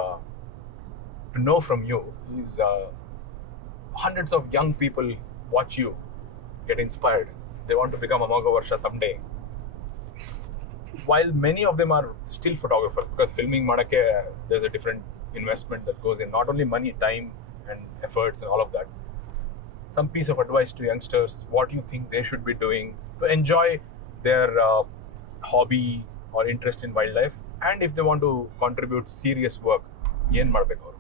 know from you is hundreds of young people watch you, get inspired. They want to become Amoghavarsha someday. While many of them are still photographers, because filming madake, there's a different investment that goes in, not only money, time and efforts and all of that. Some piece of advice to youngsters, what do you think they should be doing to enjoy their hobby or interest in wildlife, and if they want to contribute serious work, yen ಮಾಡಬೇಕು ಅವರು?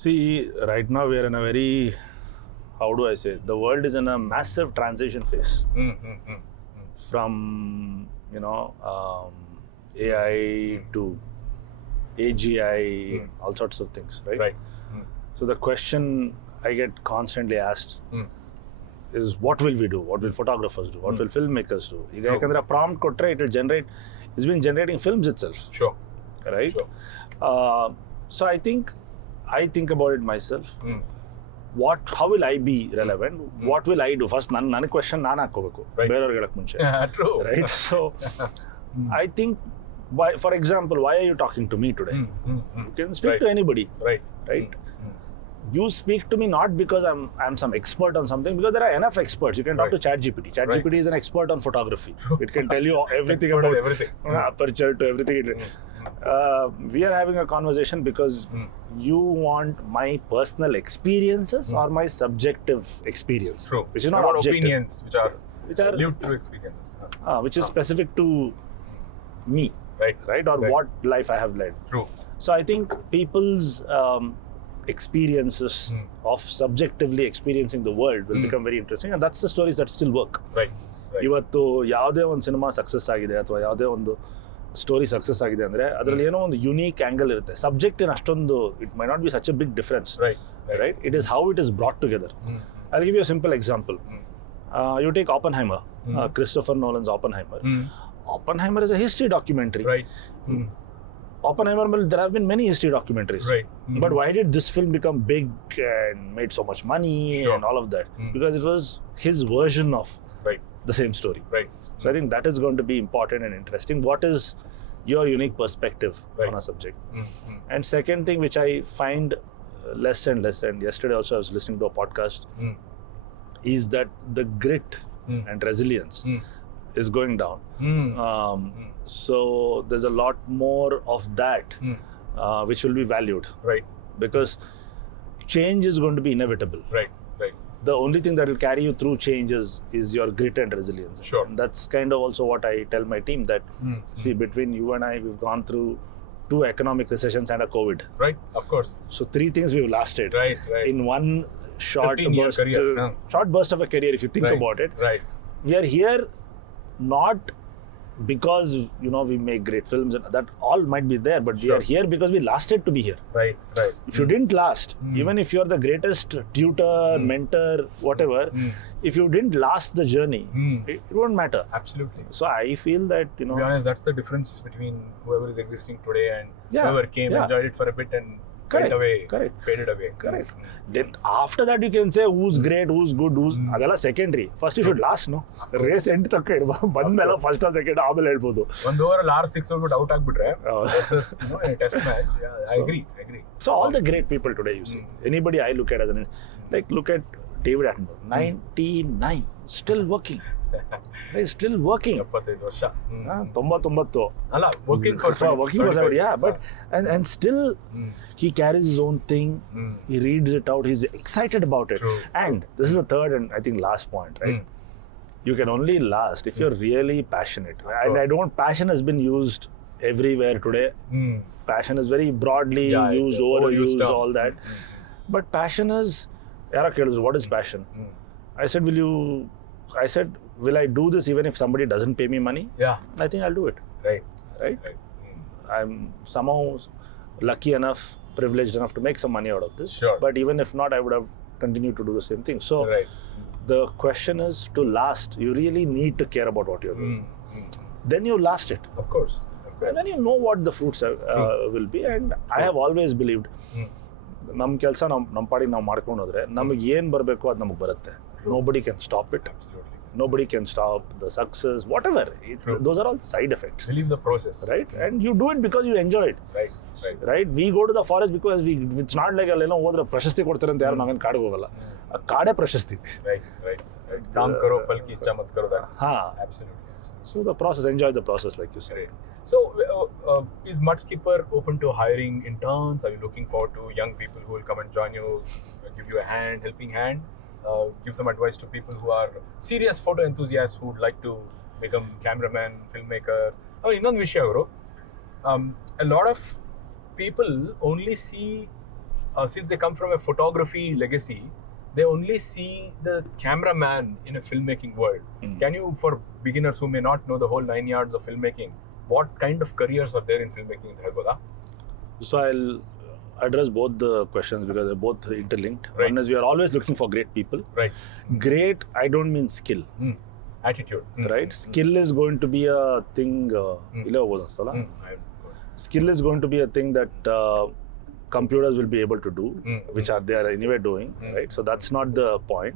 See, right now we are in a very, how do I say, the world is in a massive transition phase from, AI to AGI, all sorts of things, right? Right. So the question I get constantly asked is, what will we do? What will photographers do? What will filmmakers do? ಈಗ ಯಾಕಂದ್ರೆ prompt ಕೊಟ್ರೆ it will generate, it's been generating films itself, Sure. right? Sure. So I think about it myself. How will I be relevant? What will I do? First, ನನ್ನ question ನಾನು ಹಾಕೋಬೇಕು, Right. ಬೇರೆಯವ್ರಿಗೆ ಹೇಳಕ್ ಮುಂಚೆ, Yeah, true. right? So I think, for example, why are you talking to me today? You can speak Right. to anybody, Right. right? You speak to me not because I'm some expert on something, because there are enough experts. You can talk to ChatGPT. ChatGPT is an expert on photography. It can tell you everything Expert on about everything. aperture to everything. We are having a conversation because you want my personal experiences or my subjective experience, True. which is not About objective, opinions which are which are lived through experiences. which is specific to me, right? Or Right. what life I have led. True. So I think people's experiences of subjectively experiencing the world will become very interesting, and that's the stories that still work. Right. ಇವತ್ತು ಯಾವುದೇ ಒಂದು cinema success ಆಗಿದೆ ಅಥವಾ ಯಾವುದೇ ಒಂದು story success ಆಗಿದೆ ಅಂದ್ರೆ ಅದರಲ್ಲಿ ಏನೋ ಒಂದು ಯುನೀಕ್ ಆಂಗಲ್ ಇರುತ್ತೆ. ಸಬ್ಜೆಕ್ಟ್ ಏನು ಅಷ್ಟೊಂದು, it may not be such a big difference, right? It is how it is brought together. I'll give you a simple example. You take Oppenheimer, Christopher Nolan's Oppenheimer. Oppenheimer is a history documentary. Right. Oppenheimer, there have been many history documentaries. Right. But why did this film become big and made so much money and all of that? Because it was his version of the same story. Right. So I think that is going to be important and interesting. What is your unique perspective on a subject? And second thing which I find less and less, and yesterday also I was listening to a podcast, is that the grit and resilience is going down. So there's a lot more of that which will be valued. Right. Because change is going to be inevitable. Right. The only thing that will carry you through changes is your grit and resilience. Sure. And that's kind of also what I tell my team, that see, between you and I, we've gone through 2 economic recessions and a COVID. Right. Of course. So 3 things we've lasted. Right. In one short 15-year burst, career. short burst of a career, if you think about it. Right. We are here not because we make great films, and that all might be there, but we are here because we lasted to be here. Right. If you didn't last, even if you're the greatest tutor, mentor, whatever, if you didn't last the journey, it won't matter. Absolutely. So I feel that, To be honest, that's the difference between whoever is existing today and Yeah, whoever came, yeah. enjoyed it for a bit and Correct, went away, correct. faded away. Correct. Then after that you can say who's great, who's good, ಅದೆಲ್ಲ secondary. First you should last, no? Race end ತನಕ ಇರ್ಬೋದು. ಬಂದ್ಮೇಲೆ first second ಆಮೇಲೆ ಹೇಳ್ಬೋದು. ಒಂದು over 6 ಹೋಗ್ಬಿಟ್ಟು out ಆಗ್ಬಿಟ್ರೆ versus in a test match. Yeah, I agree. So all the great people today you see, anybody I look at as look at David Attenborough, 99, still working. He's still working. 75 ವರ್ಷ. 99. ಅಲ್ಲ, working for working for somebody, yeah, but and still he carries his own thing. He reads it out. He's excited about it. True. And this is the third and I think last point, right? You can only last if you're really passionate. And I don't. Passion has been used everywhere today. Passion is very broadly used, overused, all that. But passion is, what is passion? I said, will I do this even if somebody doesn't pay me money? Yeah. I think I'll do it. Right? I'm somehow lucky enough, privileged enough to make some money out of this. Sure. But even if not, I would have continued to do the same thing. So the question is, to last, you really need to care about what you're doing. Then you last it. Of course. And then you know what the fruits will be. And I have always believed, ನಮ್ಮ ಕೆಲಸ ನಮ್ಮ ಪಾಡಿಗೆ ನಾವು ಮಾಡ್ಕೊಂಡು ಹೋದ್ರೆ ನಮಗೆ ಏನು ಬರಬೇಕು ಅದು ನಮಗೆ ಬರುತ್ತೆ. Nobody can stop it. Absolutely. Nobody can stop the success, whatever. Those are all side effects. Believe the process. Right? And you do it because you enjoy it. Right? We go to the forest because it's not like ಅಲ್ಲೇನೋ ಹೋದ್ರೆ ಪ್ರಶಸ್ತಿ ಕೊಡ್ತಾರೆ ಅಂತ ಯಾರು ನಾವೇನು ಕಾಡಿಗೆ ಹೋಗಲ್ಲ. ಆ ಕಾಡೇ ಪ್ರಶಸ್ತಿ. Right. काम करो फल की इच्छा मत करो. Absolutely. So the process, enjoy the process, like you said. So is Mudskipper open to hiring interns? Are you looking forward to young people who will come and join you, give you a hand, helping hand, give some advice to people who are serious photo enthusiasts who would like to become cameramen, filmmakers? I mean, ಇನ್ನೊಂದು ವಿಷಯ ಅವರು, a lot of people only see, since they come from a photography legacy, they only see the cameraman in a filmmaking world. Can you, for beginners who may not know the whole 9 yards of filmmaking, what kind of careers are there in filmmaking? So I'll address both the questions because they're both interlinked. One is, we are always looking for great people. Great, I don't mean skill. Attitude. Right? Skill is going to be a thing. Skill is going to be a thing that computers will be able to do, which are they are anyway doing, right? So that's not the point.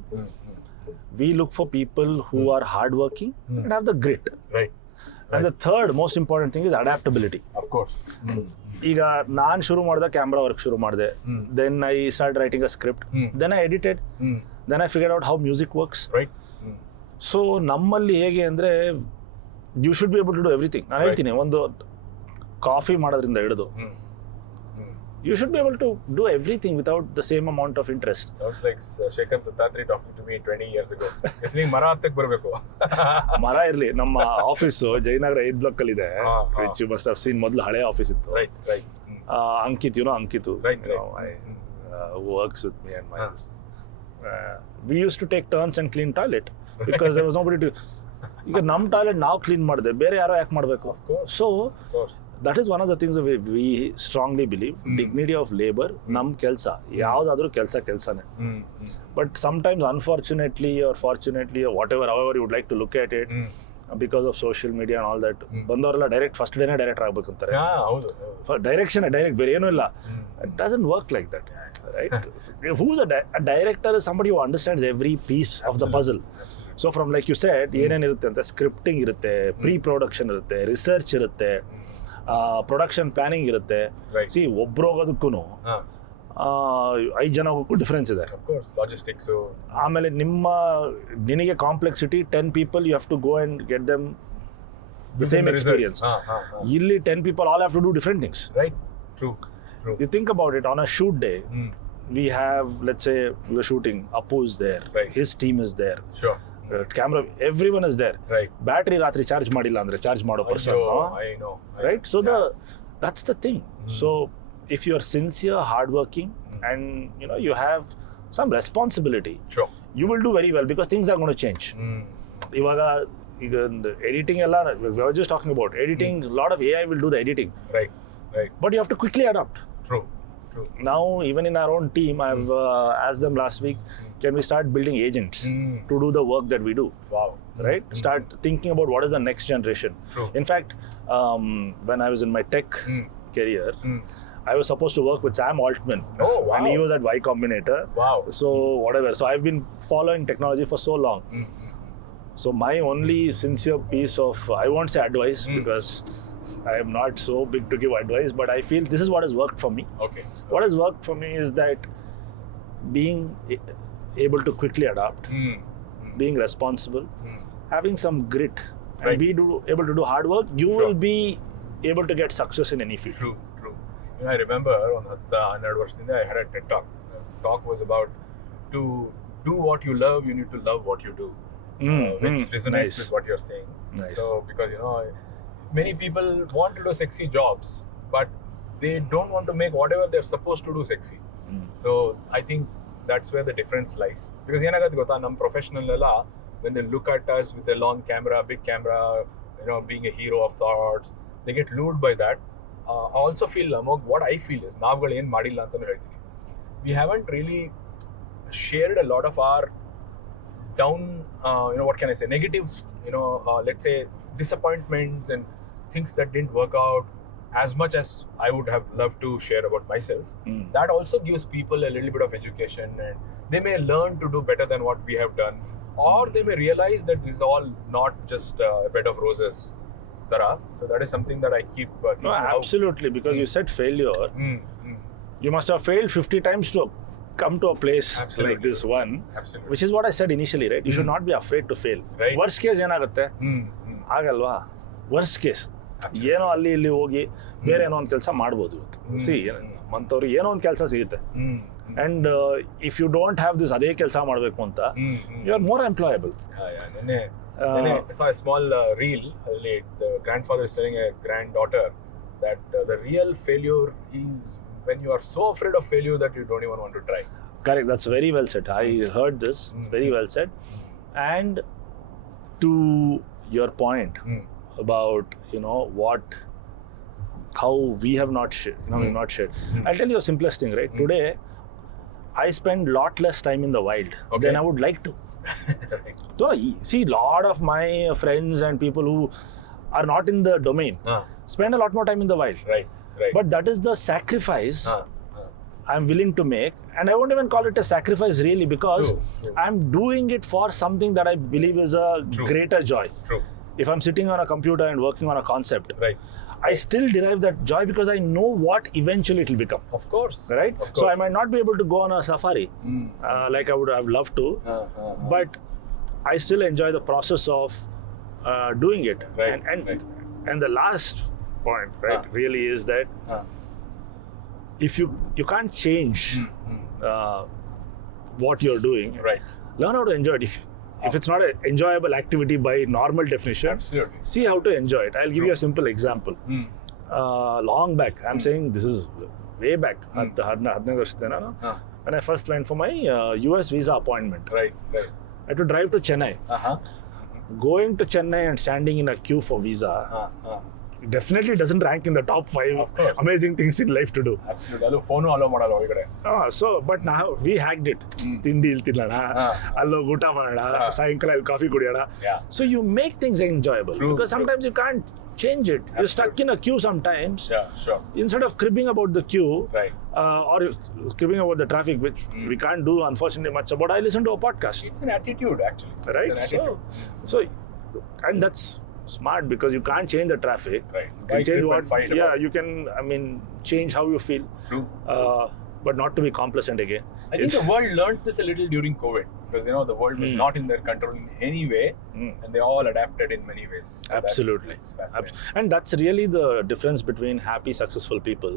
We look for people who are hardworking and have the grit. And the third most important thing is adaptability. Of course. ಈಗ ನಾನು ಶುರು ಮಾಡಿದೆ, camera work ಶುರು ಮಾಡಿದೆ. Then I started writing a script. Then I edited. Then I figured out how music works. So ನಮ್ಮಲ್ಲಿ ಹೇಗೆ ಅಂದರೆ, you should be able to do everything. ನಾನು ಹೇಳ್ತೀನಿ, ಒಂದು ಕಾಫಿ ಮಾಡೋದ್ರಿಂದ ಹಿಡಿದು you should be able to do everything without the same amount of interest. Sounds like Shekhar Dattatri talking to me 20 years ago. Isliye mara hattಕ್ಕೆ ಬರಬೇಕು. ಮರ ಇರಲಿ, ನಮ್ಮ office Jayanagar 8 block ಅಲ್ಲಿ ಇದೆ, which you must have seen. ಮೊದಲು ಹಳೆ office ಇತ್ತು. Ankit, Ankitu, who works with me and my we used to take turns and clean toilet because there was nobody to. ಈಗ ನಮ್ಮ ಟಾಯ್ಲೆಟ್ ನಾವು ಕ್ಲೀನ್ ಮಾಡಿದೆ, ಬೇರೆ ಯಾರೋ ಯಾಕೆ ಮಾಡಬೇಕು? So that is one of the things that we strongly believe. Dignity of labor, ನಮ್ಮ ಕೆಲಸ, ಯಾವುದಾದ್ರೂ ಕೆಲಸನೇ. But sometimes unfortunately or fortunately or whatever, however you would like to look at it, because of social media and all that, ಬಂದವರೆಲ್ಲ direct first ಡೇನೇ director ಆಗ್ಬೇಕಂತಾರೆ. Direction direct, ಬೇರೆ ಏನೂ ಇಲ್ಲ. It doesn't work like that, right? Who's a director is somebody who understands every piece of the puzzle. So from, like you said, ಏನೇನಿರುತ್ತೆ ಅಂತ, scripting ಇರುತ್ತೆ, pre production ಇರುತ್ತೆ, research ಇರುತ್ತೆ, production planning ಇರುತ್ತೆ. C ಒಬ್ರು ಹೋಗೋದಕ್ಕೂ 5 ಜನ ಹೋಗೋಕ್ಕೂ ಡಿಫ್ರೆನ್ಸ್ ಇದೆ. Logistics. ಆಮೇಲೆ ನಿನಗೆ complexity, 10 people you have to go and get them the same experience. ಇಲ್ಲಿ 10 people all have to do different things. Right. True. You think about it, on a shoot day, we have, let's say we're shooting, Appu is there, his team is there. Sure. Camera, everyone is there. Battery ratri charge madilla andre charge mado person. I know. Right? So that's the thing. So if you are sincere, hardworking, and you have some responsibility, sure, you will do very well, because things are going to change. Ivaga editing ella, we were just talking about editing, a lot of AI will do the editing. Right. But you have to quickly adapt. True. Now, even in our own team, I've asked them last week, can we start building agents to do the work that we do? Wow. Right? Start thinking about what is the next generation. True. In fact, when I was in my tech career, I was supposed to work with Sam Altman. Oh, wow. And he was at Y Combinator. Wow. So, whatever. So, I've been following technology for so long. So, my only sincere piece of, I won't say advice, because I am not so big to give advice, but I feel this is what has worked for me. Okay. What has worked for me is that being able to quickly adapt, being responsible, having some grit, and be able to do hard work, you will be able to get success in any field. True. I remember on 12 ವರ್ಷದಿಂದ I had a TED talk. The talk was about, to do what you love, you need to love what you do, which resonates with what you're saying. Nice. So because many people want to do sexy jobs, but they don't want to make whatever they're supposed to do sexy. So I think that's where the difference lies. Because ಏನಾಗುತ್ತೆ ಗೊತ್ತಾ, ನಮ್ಮ professional ಎಲ್ಲ when they look at us with a long camera, big camera, being a hero of sorts, they get lured by that. I also feel, what I feel is ನಾವುಗಳು ಏನು ಮಾಡಿಲ್ಲ ಅಂತಾನು ಹೇಳ್ತೀನಿ. We haven't really shared a lot of our down, what can I say, negatives, let's say disappointments and things that didn't work out as much as I would have loved to share about myself. That also gives people a little bit of education, and they may learn to do better than what we have done, or they may realize that this is all not just a bed of roses. So that is something that I keep thinking. No, absolutely, because you said failure. You must have failed 50 times to come to a place like this one. Absolutely. Which is what I said initially, right? You should not be afraid to fail. Right. Worst case ಏನಾಗುತ್ತೆ ಆಗಲ್ವಾ, worst case ಏನೋ ಅಲ್ಲಿ ಇಲ್ಲಿ ಹೋಗಿ ಬೇರೆ ಏನೋ ಒಂದು ಕೆಲಸ ಮಾಡ್ಬೋದು ಇವತ್ತು. ಸಿ ಮಂತವ್ರಿಗೆ ಏನೋ ಒಂದು ಕೆಲಸ ಸಿಗುತ್ತೆ, and if you don't have this ಅದೇ ಕೆಲಸ ಮಾಡಬೇಕು ಅಂತ you are more employable. I saw a small reel. The grandfather is telling a granddaughter that the real failure is when you are so afraid of failure that you don't even want to try. Correct, that's very well said. I heard this, very well said. And to your point about how we have not shared, we've not shared. I'll tell you a simplest thing, right? Today I spend lot less time in the wild than I would like to. So see, lot of my friends and people who are not in the domain spend a lot more time in the wild. Right. But that is the sacrifice I'm willing to make, and I won't even call it a sacrifice really, because True. I'm doing it for something that I believe is a greater joy. True. If I'm sitting on a computer and working on a concept, Right. I still derive that joy because I know what eventually it will become. Of course. Right? Of course. So I might not be able to go on a safari like I would have loved to, but I still enjoy the process of doing it. Right. And the last point, right, really is that if you can't change what you're doing, Right. learn how to enjoy it. If it's not an enjoyable activity by normal definition, Absolutely. see how to enjoy it. I'll give you a simple example. Long back, I'm saying this is way back, 15 ವರ್ಷದಿಂದ when I first went for my US visa appointment. Right. I had to drive to Chennai. Going to Chennai and standing in a queue for visa definitely doesn't rank in the top 5 amazing things in life to do. Absolutely. Allo phone allow ಮಾಡಲ್ಲ ಒಳಗಡೆ. So but now we hacked it. ತಿಂಡಿ ಇಲ್ಲಿ ತಿನ್ನೋಣ, ಅಲ್ಲೋಗಿ ಊಟ ಮಾಡೋಣ, ಸಾಯಂಕಾಲ ಇಲ್ಲಿ ಕಾಫಿ ಕುಡಿಯೋಣ. So you make things enjoyable. Because sometimes you can't change it. You're stuck in a queue sometimes. Yeah, sure. Instead of cribbing about the queue, Right. Or cribbing about the traffic, which we can't do unfortunately much about, I listen to a podcast. It's an attitude actually. Right? It's an attitude. So and that's smart, because you can't change the traffic. Right. You can change what, Yeah, you can, change how you feel. True. But not to be complacent again. I think the world learned this a little during COVID, because the world was not in their control in any way, and they all adapted in many ways. So Absolutely. that's fascinating. And that's really the difference between happy, successful people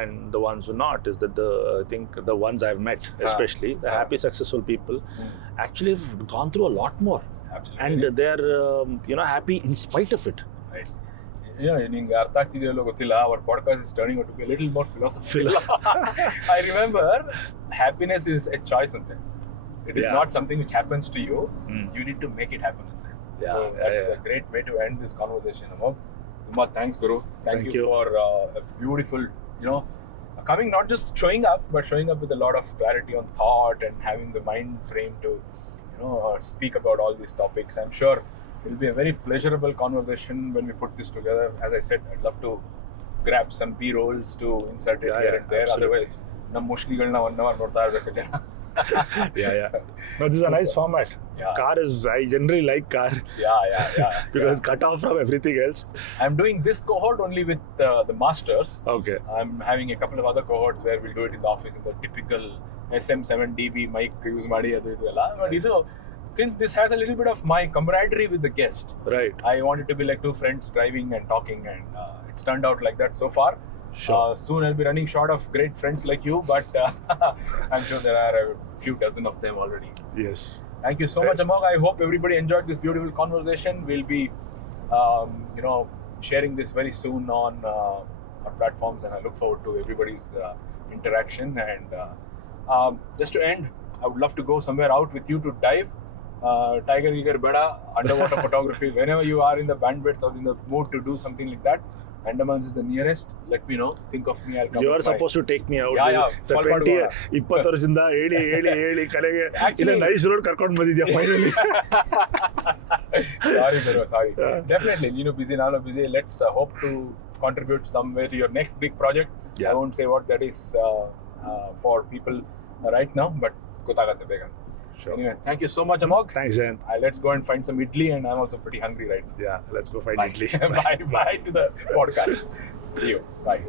and the ones who not, is that I think the ones I've met, especially the happy, successful people, actually have gone through a lot more. Absolutely. And they're happy in spite of it. Right. ನಿಂಗೆ ಅರ್ಥ ಆಗ್ತಿದೆಯೋ ಇಲ್ಲೋ ಗೊತ್ತಿಲ್ಲ, our podcast is turning out to be a little more philosophical. I remember happiness is a choice ante. It is not something which happens to you. You need to make it happen ante. So that's a great way to end this conversation. Tumba thanks, Guru. Thank you for a beautiful, coming, not just showing up, but showing up with a lot of clarity on thought and having the mind frame to speak about all these topics. I'm sure it will be a very pleasurable conversation when we put this together. As I said, I'd love to grab some B-rolls to insert it here and there. Absolutely. Otherwise, ನಮ್ಮ ಮುಷ್ಲಿಗಳನ್ನ 1 hour ನೋಡ್ತಾ ಇರಬೇಕು ಜನ. No, this is a nice format. Car is, I generally like car. Because cut off from everything else. I'm doing this cohort only with the masters. Okay. I'm having a couple of other cohorts where we'll do it in the office in the typical SM7DB mic use ಮಾಡಿ ಅದು ಇದೆಲ್ಲ. But since this has a little bit of my camaraderie with the guest, right, I want it to be like 2 friends driving and talking, and it's turned out like that so far. Sure. Soon I'll be running short of great friends like you, but I'm sure there are a few dozen of them already. Yes. Thank you so much, Amog. I hope everybody enjoyed this beautiful conversation. We'll be sharing this very soon on our platforms, and I look forward to everybody's interaction. And just to end, I would love to go somewhere out with you to dive. Tiger Eager Beda, underwater photography. Whenever you are in the bandwidth or in the mood to do something like that, Andamans is the nearest. Let me know. Think of me. I'll come. You are supposed to take me out. Yeah. 20 ವರ್ಷದಿಂದ ಹೇಳಿ ಕಡೆಗೆ ಇಲ್ಲ nice road ಕರ್ಕೊಂಡು ಬಂದಿದ್ಯಾ finally. Sorry. Definitely, busy, ನಾನು busy. Let's hope to contribute some way to your next big project. I won't say what that is for people right now, but ಗೊತ್ತಾಗತ್ತೆ ಬೇಗ. Sure. Anyway, thank you so much, Amog. Thanks, Jayant. Let's go and find some idli, and I'm also pretty hungry right now. Yeah, let's go find idli. Bye to the podcast. See you. Bye.